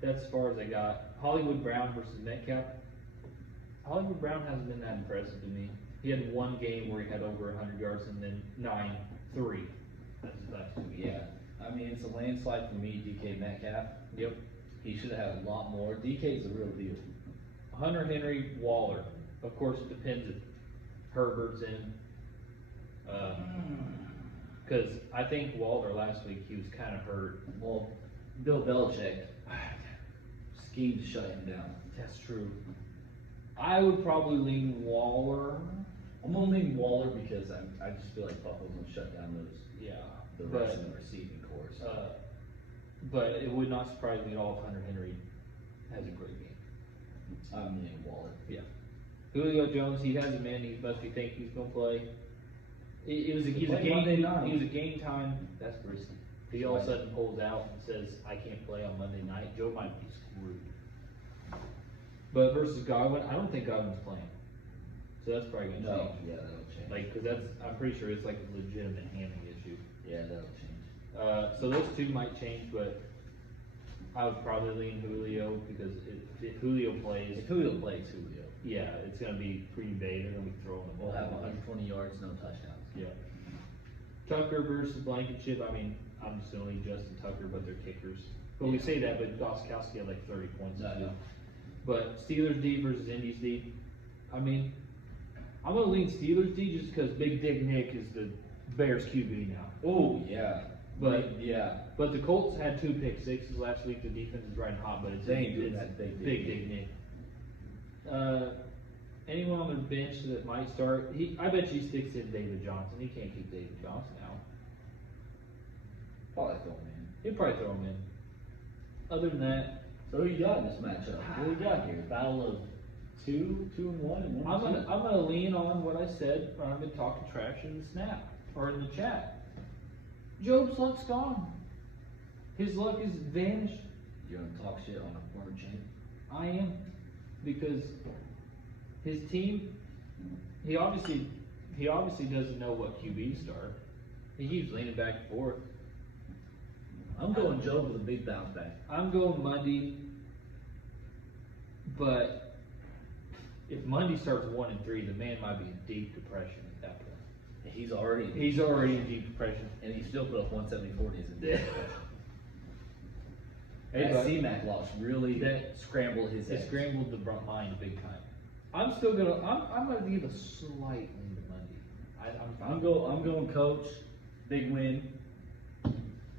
That's as far as I got. Hollywood Brown versus Metcalf. Hollywood Brown hasn't been that impressive to me. He had one game where he had over 100 yards and then 9-3. That's his last 2 games. Yeah. I mean, it's a landslide for me, DK Metcalf. Yep. He should have had a lot more. DK's a real deal. Hunter Henry, Waller. Of course, it depends if Herbert's in. Because I think Waller last week, he was kind of hurt. Well, Bill Belichick schemed to shut him down. That's true. I would probably lean Waller. I'm gonna lean Waller because I just feel like Buffalo's gonna shut down Yeah. the rest of the receiving course. But it would not surprise me at all if Hunter Henry has a great game. I'm leaning Waller. Yeah. Julio Jones, he has a man. He must be thinking he's gonna play. He was a Monday game. night. He was a game time. That's risky. He all of a sudden pulls out and says, "I can't play on Monday night." Joe might be screwed. But versus Godwin, I don't think Godwin's playing. So that's probably gonna No, change. yeah, that'll change. Like, because I'm pretty sure it's like a legitimate hammy issue. Yeah, that'll change. So those two might change, but I would probably lean Julio because if Julio plays, If Julio plays, Julio. yeah, it's gonna be Green Bay. They're gonna be throwing the ball. We'll have 120 yards, no touchdowns. Yeah. Tucker versus Blankenship. I mean, I'm just gonna lean Justin Tucker, but they're kickers. But we say that, but Gostkowski had like 30 points. No, no. But Steelers D versus Indies D. I mean, I'm gonna lean Steelers D just because Big Dick Nick is the Bears QB now. Oh, yeah. But yeah. But the Colts had 2 pick sixes last week. The defense is riding hot, but it's They ain't doing it's that Big Big Dick Dick Nick. Anyone on their bench that might start? I bet you sticks in David Johnson. He can't keep David Johnson out. Probably throw him in. He'll probably throw him in. Other than that, So who you got in this matchup? What do we got here? Battle of 2, 2-1, and 1 I'm gonna lean on what I said when I've been talking trash in the snap or in the chat. Job's luck's gone. His luck is vanished. You're gonna talk shit on a former champ? I am, because his team, he obviously doesn't know what QB start. He keeps leaning back and forth. I'm going Joe with a big bounce back. I'm going Monday, but if Monday starts 1-3, the man might be in deep depression at that point. He's already in deep depression. and he still put up 174 days in Yeah. Hey, That bud. C-Mac loss really scrambled his It head. scrambled the mind big time. I'm gonna give a slight lean to Monday. I'm going coach. Big win.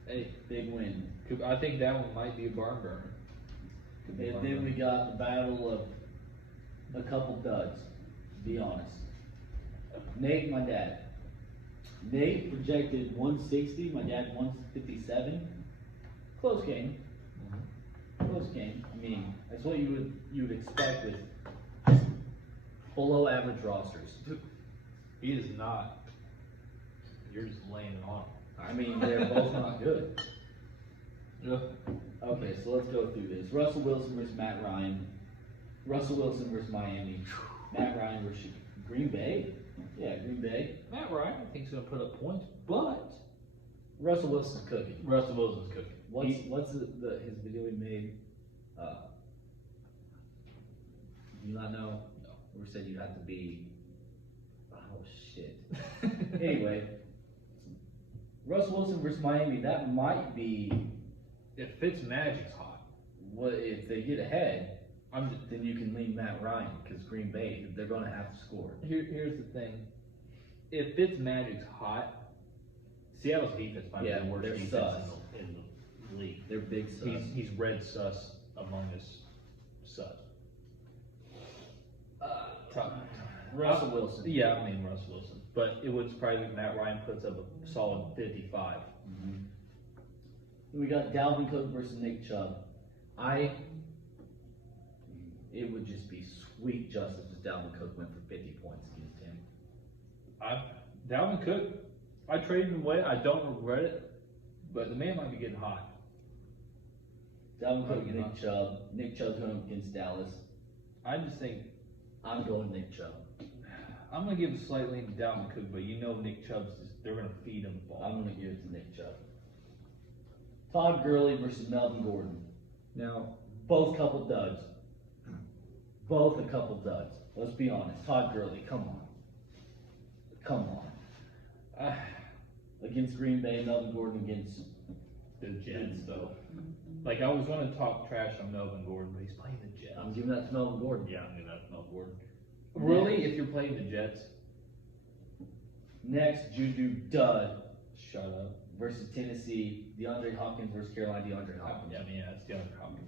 Hey, Big win. I think that one might be a barn burner. And then we got the battle of a couple duds, to be honest. Nate, my dad. Nate projected 160, my dad 157. Close game. Close game. I mean, that's what you would expect with below average rosters. He is not. You're just laying it on. I mean, they're both not good. Yeah. Okay, so let's go through this. Russell Wilson versus Matt Ryan. Russell Wilson versus Miami. Matt Ryan versus Green Bay. Yeah, Green Bay. Matt Ryan, I think, is gonna put up points, but Russell Wilson's cooking. Russell Wilson's cooking. What's his video he made? Do you not know? No. We said you have to be. Oh shit. Anyway, Russell Wilson versus Miami. That might be If Fitzmagic's hot, what if they get ahead. I'm just, Then you can lean Matt Ryan because Green Bay they're going to have to score. here's the thing. If Fitzmagic's hot, Seattle's defense might Yeah, be the worst they're defense sus. in the league. They're big sus. He's red sus among us sus. Russell Wilson. Yeah, I mean Russell Wilson. But it would surprise me if Matt Ryan puts up a solid 55. Mhm. We got Dalvin Cook versus Nick Chubb. It would just be sweet justice if Dalvin Cook went for 50 points against him. Dalvin Cook, I traded him away. I don't regret it, but the man might be getting hot. Dalvin Cook Maybe and Nick not. Chubb. Nick Chubb's going against Dallas. I just think I'm going Nick Chubb. I'm gonna give a slight lean to Dalvin Cook, but you know Nick Chubb's they're gonna feed him the ball. I'm going to give it to Nick Chubb. Todd Gurley versus Melvin Gordon. Now, both couple duds. Both a couple duds. Let's be honest. Todd Gurley, come on. Come on. Against Green Bay, Melvin Gordon against The Jets, though. Like, I was going to talk trash on Melvin Gordon, but he's playing the Jets. I'm giving that to Melvin Gordon. Yeah, I'm giving that to Melvin Gordon. Really? If you're playing the Jets? Next, Juju Dud Shut up. versus Tennessee. DeAndre Hopkins versus Carolina. DeAndre Hopkins. Yeah, I mean, yeah, it's DeAndre Hopkins.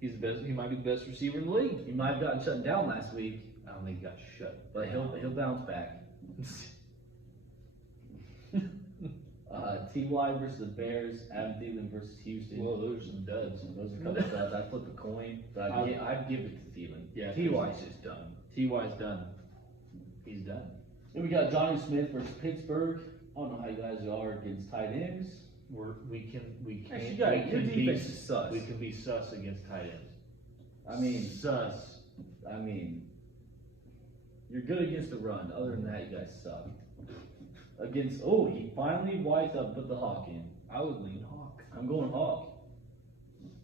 He's the best. He might be the best receiver in the league. He might have gotten shut down last week, I don't think he got shut. but he'll bounce back. Ty versus the Bears. Adam Thielen versus Houston. Well, those are some duds. Those are a couple of duds. I flipped a coin, but I'd give it to Thielen. Yeah, Ty's just done. Ty's done. He's done. Then we got Johnny Smith versus Pittsburgh. I don't know how you guys are against tight ends. We can Actually, you got- your defense is sus. We can be sus against tight ends. I mean, sus. You're good against the run. Other than that, you guys suck. He finally wised up and put the Hawk in. I would lean Hawk. I'm going Hawk.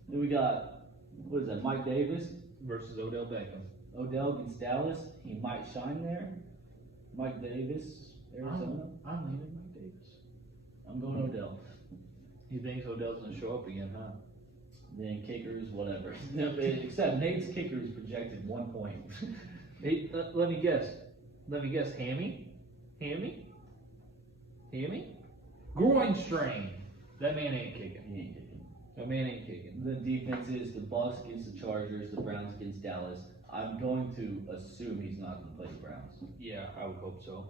Then we got, what is that, Mike Davis? versus Odell Beckham. Odell against Dallas. He might shine there. Mike Davis, Arizona. I'm leaving Mike Davis. I'm going Odell. He thinks Odell's gonna show up again, huh? Then kickers, whatever. Except Nate's kicker is projected 1 point. Hey, let me guess. Hammy? Groin strain. That man ain't kicking. He ain't kicking. That man ain't kicking. The defense is the Bucs against the Chargers, the Browns against Dallas. I'm going to assume he's not going to play the Browns. Yeah, I would hope so.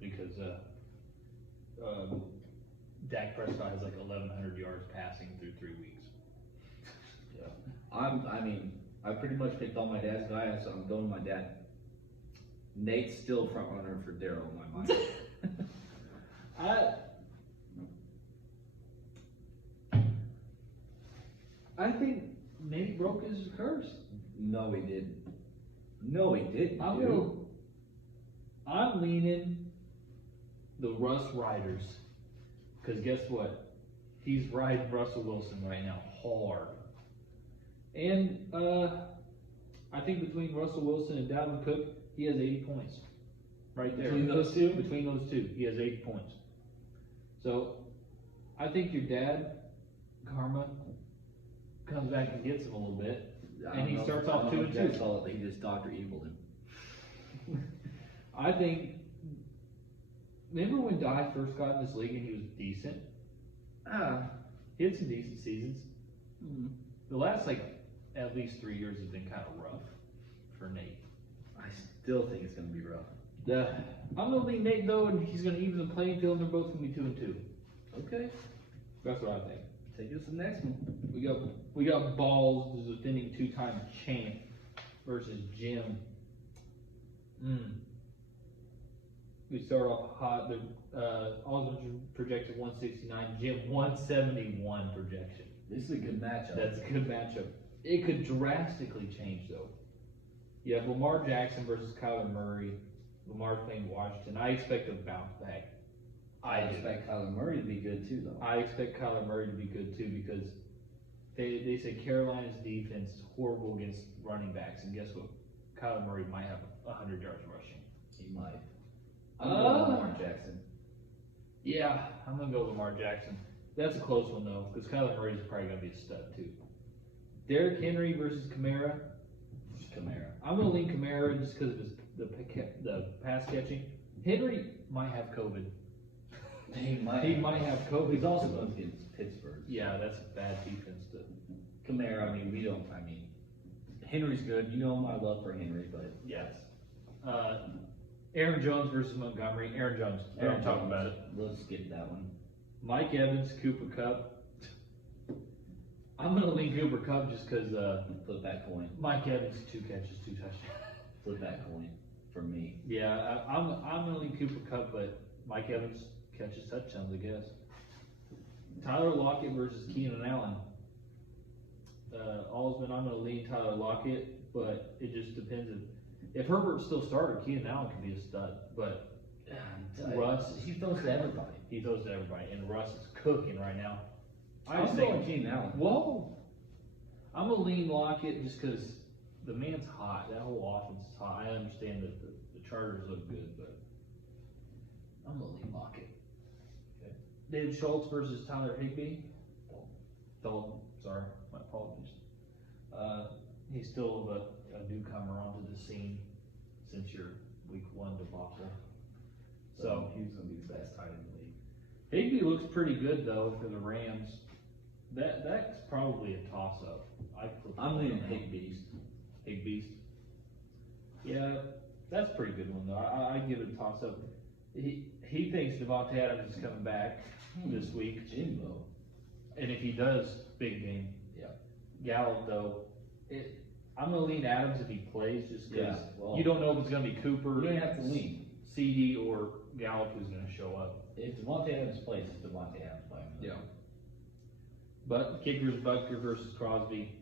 Because Dak Prescott has like 1,100 yards passing through 3 weeks. Yeah. I pretty much picked all my dad's guys, so I'm going with my dad. Nate's still front runner for Daryl in my mind. I think Nate broke his curse. No, he didn't. No, he didn't. I'm leaning the Russ Riders. Because guess what? He's riding Russell Wilson right now hard. And I think between Russell Wilson and Dalvin Cook, he has 80 points. Right there. Between those two? Between those two, he has 80 points. So I think your dad, Karma, comes back and gets him a little bit. And he starts off 2-2. Call it, he just Dr. Evil him. I think, remember when Dye first got in this league and he was decent? He had some decent seasons. The last, at least 3 years have been kind of rough for Nate. I still think it's going to be rough. I'm going to lean Nate, though, and he's going to even the playing field, and they're both going to be 2-2. Okay. That's what I think. Take us to the next one. We got Balls, the defending 2-time champ, versus Jim. We start off hot. Osborne projected 169. Jim 171 projection. This is a good matchup. That's a good matchup. It could drastically change though. You have Lamar Jackson versus Kyler Murray. Lamar's playing Washington. I expect a bounce back. I expect Kyler Murray to be good too, though. I expect Kyler Murray to be good too because they say Carolina's defense is horrible against running backs, and guess what? Kyler Murray might have 100 yards rushing. He might. I'm going Lamar Jackson. Yeah, I'm gonna go Lamar Jackson. That's a close one though, because Kyler Murray is probably gonna be a stud too. Derrick Henry versus Kamara. I'm gonna lean Kamara just because of the pass catching. Henry might have COVID. He might have COVID. He's also going against Pittsburgh. Yeah, that's a bad defense. Kamara, Henry's good. You know my love for Henry, but yes. Aaron Jones versus Montgomery. Aaron Jones. Don't talk about it. Let's skip that one. Mike Evans, Cooper Kupp. I'm gonna lean Cooper Kupp just because flip that coin. Mike Evans 2 catches, 2 touchdowns. Flip that coin for me. Yeah, I'm gonna lean Cooper Kupp, but Mike Evans catches touchdowns, I guess. Tyler Lockett versus Keenan Allen. Osman, I'm gonna lean Tyler Lockett, but it just depends if Herbert still started, Keenan Allen could be a stud, but Russ, he throws to everybody. He throws to everybody, and Russ is cooking right now. I'm going Keenan Allen. Whoa! I'm gonna lean Lockett just because the man's hot. That whole offense is hot. I understand that the Chargers look good, but I'm gonna lean Lockett. Okay. David Schultz versus Tyler Higbee. Dalton, sorry, my apologies. He's still a newcomer onto the scene since your week 1 debacle. So he's gonna be the best tight end in the league. Higbee looks pretty good though for the Rams. That's probably a toss-up. I'm leaning Higbeast. Yeah, that's a pretty good one though. I give it a toss-up. He thinks Devontae Adams is coming back this week. Jimbo. And if he does, big game. Yeah. Gallup though, I'm gonna lean Adams if he plays just because you don't know if it's gonna be Cooper. You don't have to lean. CD or Gallup who's gonna show up. If Devontae Adams plays, it's Devontae Adams playing. Yeah. But kickers Butker versus Crosby.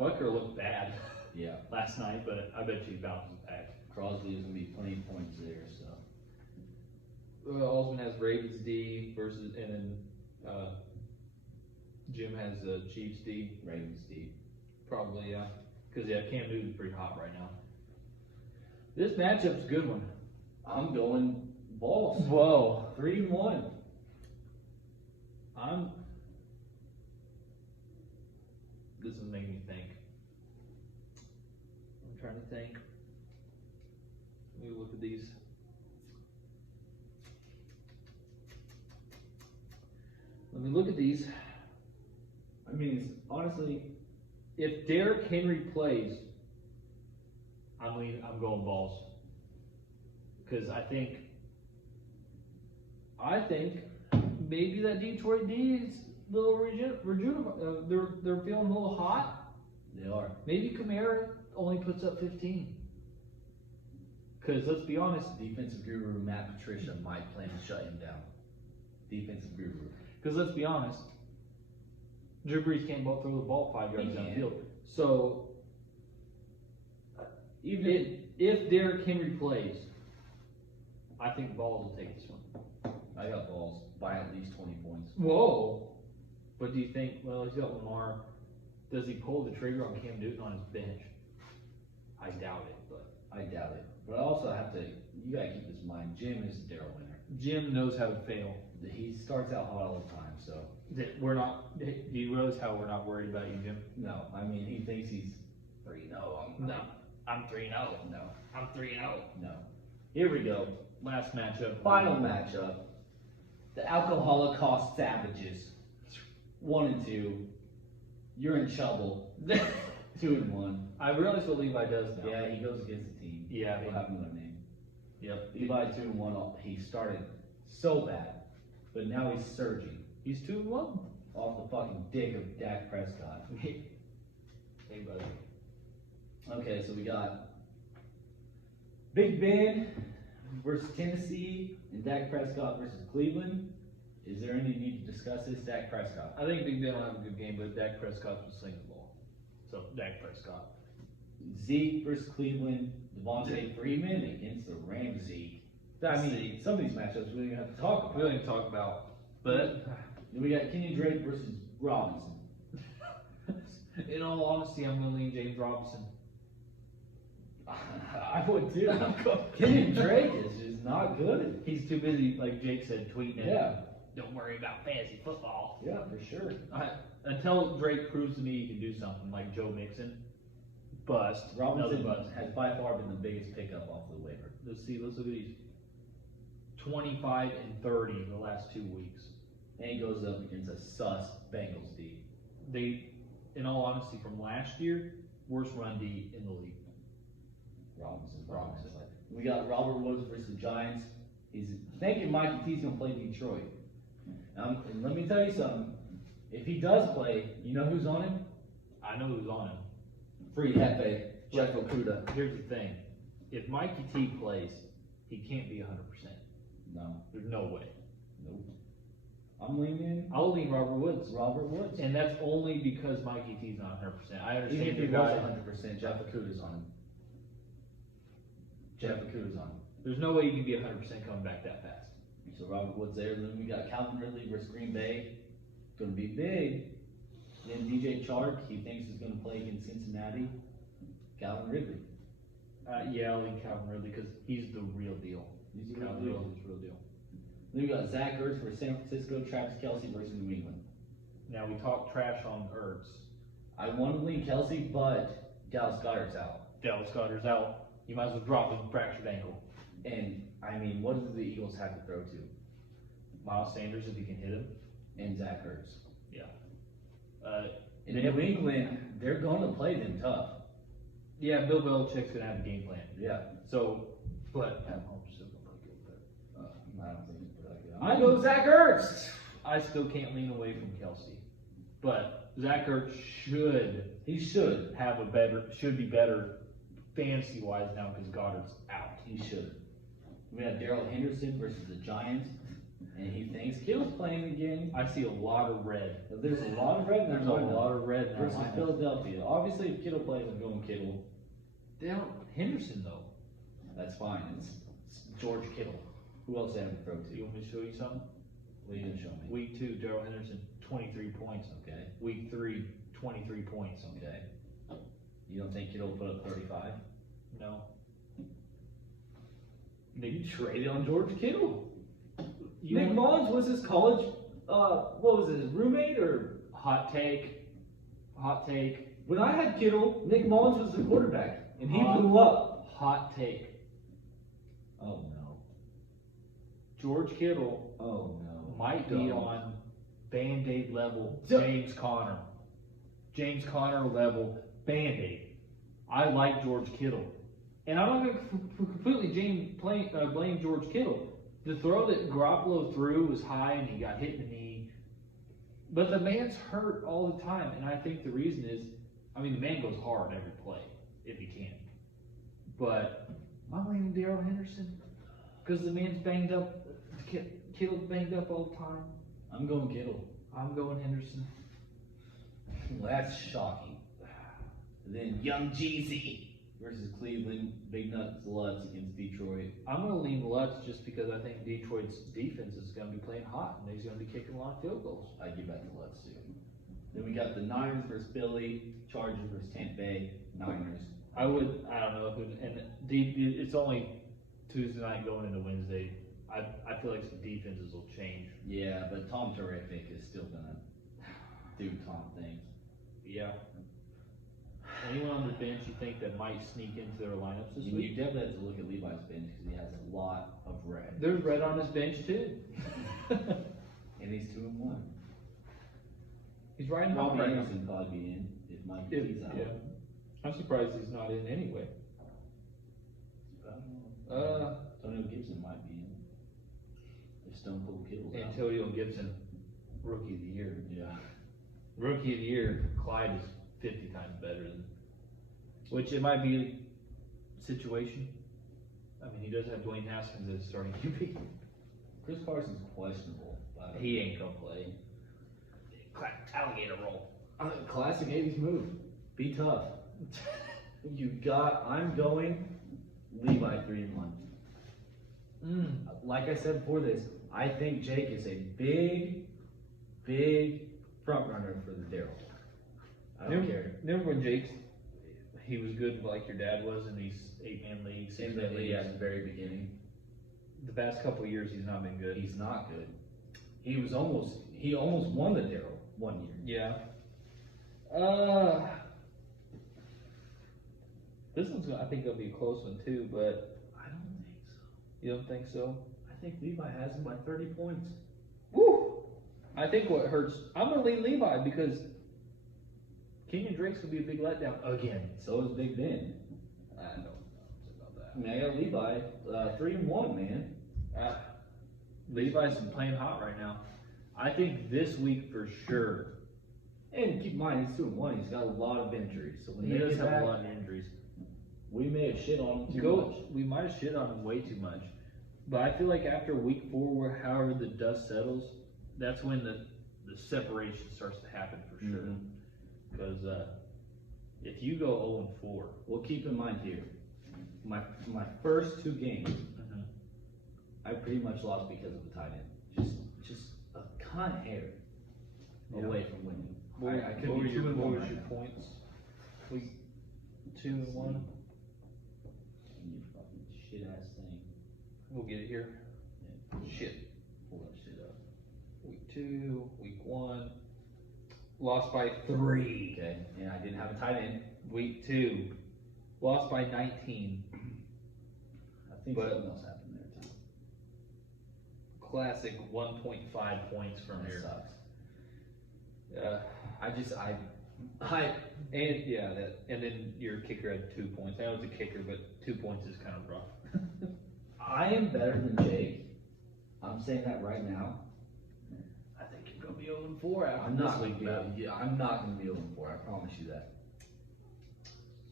Butker looked bad. Yeah. Last night, but I bet you he bounces back. Crosby is gonna be plenty of points there, so. Osman has Ravens D versus and then Jim has Chiefs D. Ravens D. Probably, yeah. Because, yeah, Cam Newton's pretty hot right now. This matchup's a good one. I'm going Vols. Whoa. 3-1. This is making me think. I'm trying to think. Let me look at these. I mean, honestly, If Derrick Henry plays, I'm going balls. Because I think maybe that Detroit D is a little they're feeling a little hot. they are. Maybe Kamara only puts up 15. Because let's be honest, Defensive guru Matt Patricia might plan to shut him down. Defensive guru. Drew Brees can't throw the ball 5 yards He can't. downfield. So even if Derrick Henry plays, I think the Balls will take this one. I got Vols by at least 20 points. Whoa! But do you think? Well, he's got Lamar. Does he pull the trigger on Cam Newton on his bench? I doubt it, but I doubt it. But I also have to, you gotta keep this in mind, Jim is Daryl Winner. Jim knows how to fail. He starts out hot all the time, so. We're not. Do you realize how we're not worried about you, Jim? No, I mean, he thinks he's 3-0. I'm 3-0. No, I'm 3-0. no. Here we go. Last matchup. Final matchup. The Alcoholic Cost Savages. 1-2. You're in trouble. 2-1. I realize what Levi does now. Yeah, he goes against the team. Yeah, We'll have another name. Yep. Levi 2-1. He started so bad, but now he's surging He's 2-1. off the fucking dick of Dak Prescott. Hey, buddy. Okay, so we got Big Ben versus Tennessee and Dak Prescott versus Cleveland. Is there any need to discuss this? Dak Prescott. I think Big Ben will have a good game, but Dak Prescott's will sling the ball. So Dak Prescott. Zeke versus Cleveland. Devontae Freeman against the Rams. Zeke. I mean, some of these matchups we don't even have to talk about. We don't even talk about. But Then we got Kenny Drake versus Robinson. in all honesty, I'm gonna lean James Robinson. I would too. Kenny Drake is just not good. He's too busy, like Jake said, tweeting it. Yeah. Don't worry about fantasy football. Yeah, for sure. Until Drake proves to me he can do something like Joe Mixon. Bust. Robinson Another bust. has by far been the look pickup off the waiver. Let's look at these. 25 and 30 the last 2 weeks. And he goes up against a sus Bengals D. They, in all honesty, from last year, worst run D in the league. Robinson. Robinson. We got Robert Woods versus the Giants. He's thinking Mikey T's gonna play Detroit. And let me tell you something. If he does play, you know who's on him? I know who's on him. Free Hefe, Jeff Okuda. Here's the thing. If Mikey T plays, he can't be 100%. No. There's no way. Nope. I'm leaning I'll lean Robert Woods. Robert Woods. And that's only because Mikey T's not 100%. I Even understand if he your was guy. 100%, Jeff Okuda's on him. Jeff Okuda's on him. There's no way you can be 100% coming back that fast. So Robert Woods there. Then we got Calvin Ridley versus Green Bay. Gonna be big. Then DJ Chark, he thinks is gonna play against Cincinnati. Calvin Ridley. Yeah, I'll lean Calvin Ridley because he's the real deal. He's the real Calvin deal. Ridley's the real deal. Then we got Zach Ertz for San Francisco, Travis Kelce versus New England. Now we talk trash on Ertz. I want to lean Kelce, but Dallas Goedert's out. Dallas Goedert's out. You might as well drop his fractured ankle. And I mean, what do the Eagles have to throw to? Miles Sanders, if he can hit him. And Zach Ertz. Yeah. In New England, they're going to play them tough. Yeah, Bill Belichick's gonna have a game plan. Yeah. So, but at home still gonna play good. But I don't think it's that good. I go Zach Ertz. I still can't lean away from Kelce. But Zach Ertz should He should. have should be better fantasy wise now because Goddard's out. He should. We have Darrell Henderson versus the Giants, and he thinks Kittle's playing again. I see a lot of red. But there's a lot of red in There's a lot of red in that versus lineup. Philadelphia. Obviously, if Kittle plays, I'm going Kittle. They don't Henderson though. That's fine. It's George Kittle. Who else have to throw You to? want me to show you something? What are you gonna show me? Week 2, Daryl Henderson, 23 points. Okay, Week 3, 23 points. okay. You don't think Kittle will put up 35? No. You traded on George Kittle. You Nick want- Mullins was his college, what was it, his roommate or? Hot take. Hot take. When I had Kittle, Nick Mullins was the quarterback, and he Hot- blew up. Hot take. Oh no. George Kittle Oh no. might be Don't. on Band-Aid level So- James Conner. James Conner level Band-Aid. I like George Kittle. And I'm not going to completely blame George Kittle. The throw that Garoppolo threw was high and he got hit in the knee. But the man's hurt all the time. And I think the reason is, I mean, the man goes hard every play, if he can. But I'm leaning Daryl Henderson because the man's banged up. Kittle's banged up all the time. I'm going Kittle. I'm going Henderson. Well, that's shocking. And then Young Jeezy versus Cleveland, Big Nuts Lutz against Detroit. I'm going to lean Lutz just because I think Detroit's defense is going to be playing hot and he's going to be kicking a lot of field goals. I give that to Lutz too. Then we got the Niners versus Philly, Chargers versus Tampa Bay, Niners. I don't know who, and it's only Tuesday night going into Wednesday. I feel like some defenses will change. Yeah, but Tom Terrific is still gonna do Tom things. Yeah. Anyone on the bench you think that might sneak into their lineups this You week? definitely have to look at Levi's bench because he has a lot of red. There's red on his bench too. And he's 2-1. He's riding hot Robbie right now. Anderson will probably be in if Mike Yeah, G's out. yeah. I'm surprised he's not in anyway. I don't know. Uh, Antonio Gibson might be in. If Stone Cold Kittle's out. Antonio Gibson, Rookie of the Year. Yeah. Rookie of the Year, Clyde is 50 times better than. Which it might be a situation. I mean, he does have Dwayne Haskins as starting QB. Chris Carson's questionable. But He ain't gonna play. Alligator roll. Classic 80s move. Be tough. I'm going Levi 3-1. Like I said before this, I think Jake is a big front runner for the Daryl. I don't care. Remember when he was good like your dad was in these 8-man leagues, In 6-man the league leagues. at the very beginning, The past couple of years he's not been good. he's not good. He almost won the Daryl one year. Yeah. This one's I think it'll be a close one too, but I don't think so. you don't think so? I think Levi has him by 30 points. Woo! I think what hurts, I'm gonna lean Levi because Kenyon Drake's gonna be a big letdown again. So is Big Ben. I don't know about that. I mean, I got Levi 3-1, man. Levi's been playing hot right now. I think this week for sure. And keep in mind, he's 2-1. He's got a lot of injuries. So when He they does get have back, a lot of injuries. we may have shit on him too much. We might have shit on him way too much. But I feel like after week 4, where however the dust settles, that's when the separation starts to happen for sure. Mhm. Because if you go 0-4, Well, keep in mind here, my first 2 games, I pretty much lost because of the tight end. Just a cunt hair Yeah. away from winning. what I could what be were your, 2-1 what was right your now. points? Week 2 and 1. You fucking shit ass thing. We'll get it here. Yeah, Shit. pull that shit up. Week 2, week 1. Lost by 3. Okay, and I didn't have a tight end. Week 2. Lost by 19. I think But- something else happened there too. Classic 1.5 points from That here. sucks. And and then your kicker had 2 points. I know it's a kicker, but 2 points is kind of rough. I am better than Jake. I'm saying that right now. I think you're gonna be 0-4 after I'm this not gonna week, be. man. Yeah, I'm not gonna be 0-4. I promise you that.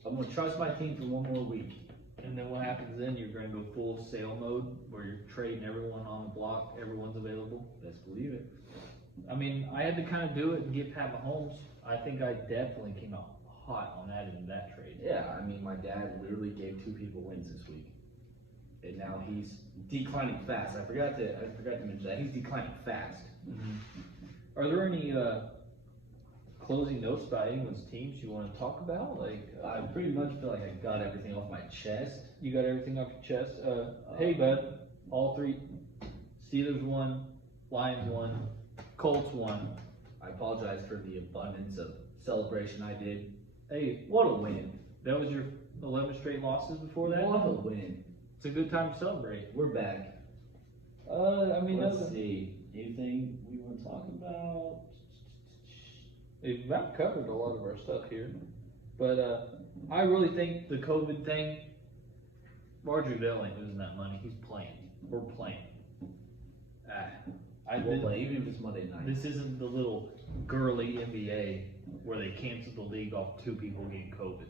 I'm gonna trust my team for one more week. And then what happens then? You're gonna go full sale mode where you're trading everyone on the block, everyone's available. Let's believe it. I mean, I had to kind of do it and get Pat Mahomes. I think I definitely came out hot on that in that trade. Yeah, I mean, my dad literally gave 2 people wins this week. and now he's declining fast. I forgot to mention that he's declining fast. Are there any closing notes about anyone's teams you want to talk about? Like, I pretty much feel like I got everything off my chest. you got everything off your chest. Hey, bud, all three. Steelers won, Lions won, Colts won. I apologize for the abundance of celebration I did. Hey, What a win! that was your 11 straight losses before that? What a win! It's a good time to celebrate. We're back. I mean, Let's see. Anything we want to talk about? we've about covered a lot of our stuff here. But I really think the COVID thing, Roger Goodell ain't losing that money. He's playing. We're playing. We'll play, even if it's Monday night. This isn't the little girly NBA where they canceled the league off 2 people getting COVID.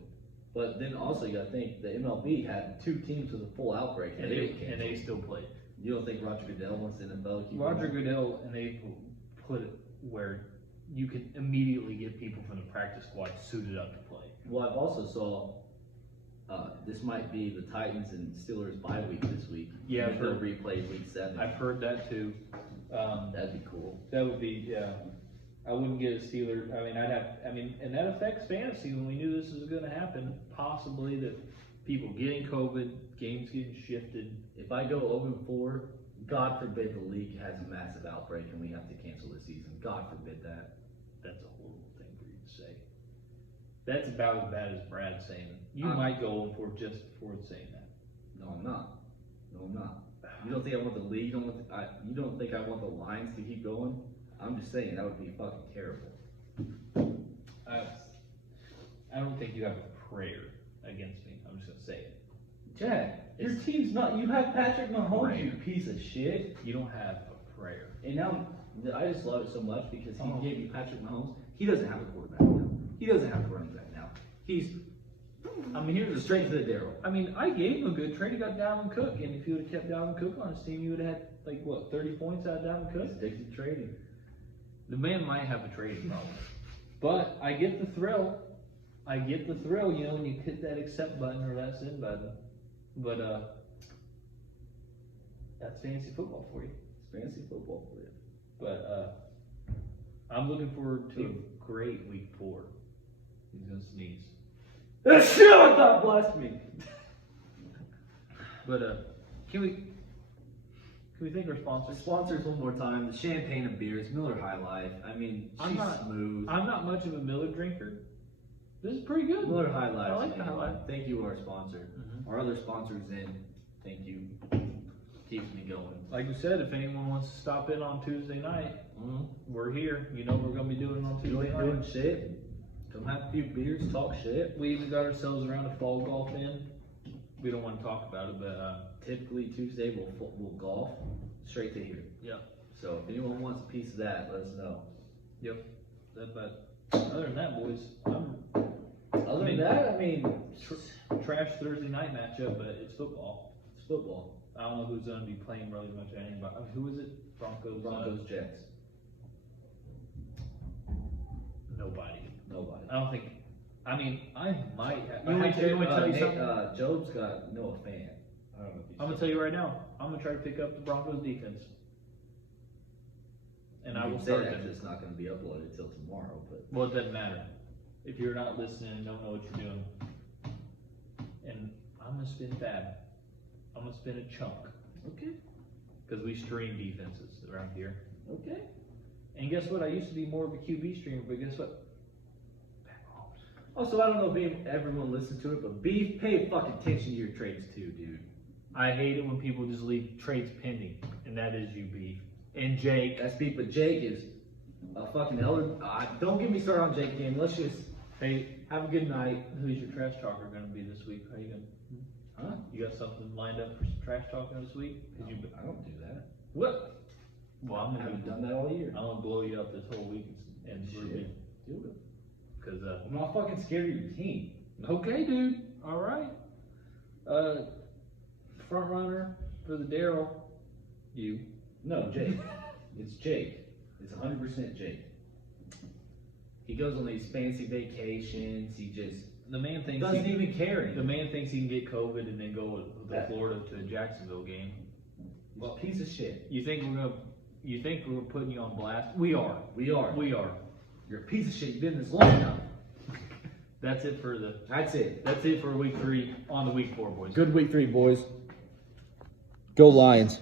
But then also you got to think the MLB had 2 teams with a full outbreak And they still played. You don't think Roger Goodell wants the NFL to keep Roger going? Goodell, and they put it where you can immediately get people from the practice squad suited up to play. Well, I've also saw this might be the Titans and Steelers bye week this week. Yeah, I've they'll heard- replay week 7. I've heard that too. That'd be cool. That would be, yeah. I wouldn't get a Steeler. And that affects fantasy when we knew this was going to happen. Possibly that people getting COVID, games getting shifted. If I go 0-4, God forbid the league has a massive outbreak and we have to cancel the season. God forbid that. That's a horrible thing for you to say. That's about as bad as Brad saying it. You I'm- might go 0-4 just for saying that. No, I'm not. No, I'm not. You don't think I want the league? You don't think I want the Lions to keep going? I'm just saying that would be fucking terrible. I don't think you have a prayer against me. I'm just gonna say it. Jack, your It's- team's not. You have Patrick Mahomes, Right. you piece of shit. You don't have a prayer. And now I just love it so much because he Oh. gave you Patrick Mahomes. He doesn't have a quarterback now. He doesn't have a running back now. He's Here's the straight to thing. the Daryl. I gave him a good trade. He got Dalvin Cook, and if you would have kept Dalvin Cook on his team, you would have had 30 points out of Dalvin Cook. He's addicted to trading. The man might have a trading problem, but I get the thrill. You know, when you hit that accept button or that send button. But that's fantasy football for you. It's fantasy football for you. But I'm looking forward to a great week 4. He's gonna sneeze. Shit, I thought blessed me. But can we thank our sponsors? Sponsors one more time. The Champagne and Beers, Miller High Life. I mean, she's I'm not- smooth. I'm not much of a Miller drinker. This is pretty good. Miller High Life. I like the High Life. Thank you, our sponsor. Mhm. Our other sponsors in. Thank you. Keeps me going. Like we said, if anyone wants to stop in on Tuesday night, we're here. You know we're gonna be doing it on You Tuesday ain't night. doing shit. Come have a few beers, talk shit. We even got ourselves around a fall golf in. We don't want to talk about it, but Typically Tuesday we'll golf straight to here. yeah. So if anyone wants a piece of that, let us know. Yep. But other than that, boys, Other than that, I mean, trash Thursday night matchup, but it's football. it's football. I don't know who's going to be playing really much anybody. Who is it? Broncos, Jets. Nobody. Nobody. I don't think. I might have. You want me to tell you something? Job's got Noah Fan. I don't know if he's I'm gonna tell you right now. I'm gonna try to pick up the Broncos defense, and I will say start that them. it's not going to be uploaded till tomorrow, but Well, it doesn't matter if you're not listening and don't know what you're doing. And I'm gonna spin fab. I'm gonna spin a chunk okay, because we stream defenses around here. okay. And guess what? I used to be more of a QB streamer, but guess what? Back off. Also, I don't know if everyone listened to it, but Beef, pay fucking attention to your trades too, dude. I hate it when people just leave trades pending, and that is you, Beef. And Jake. That's Beef, but Jake is a fucking elder. Don't get me started on Jake game. Let's just have a good night. Who's your trash talker going to be this week? How you going? Huh? You got something lined up for some trash talking this week? I don't do that. What? Well, I haven't done that all year. I'm gonna blow you up this whole week and Shit. Do it. because I'm not fucking scared of your team. okay, dude. All right. Front runner for the Daryl. You. No, Jake. It's Jake. It's 100% Jake. He goes on these fancy vacations. He just The man thinks Doesn't he, even care the anymore. man thinks he can get COVID and then go with That- Florida to the Jacksonville game. Well, piece of shit. You think we're putting you on blast? We are. We are. You're a piece of shit. You've been in this long enough. That's it for That's it. week 3. On to week 4, boys. Good week 3, boys. Go Lions.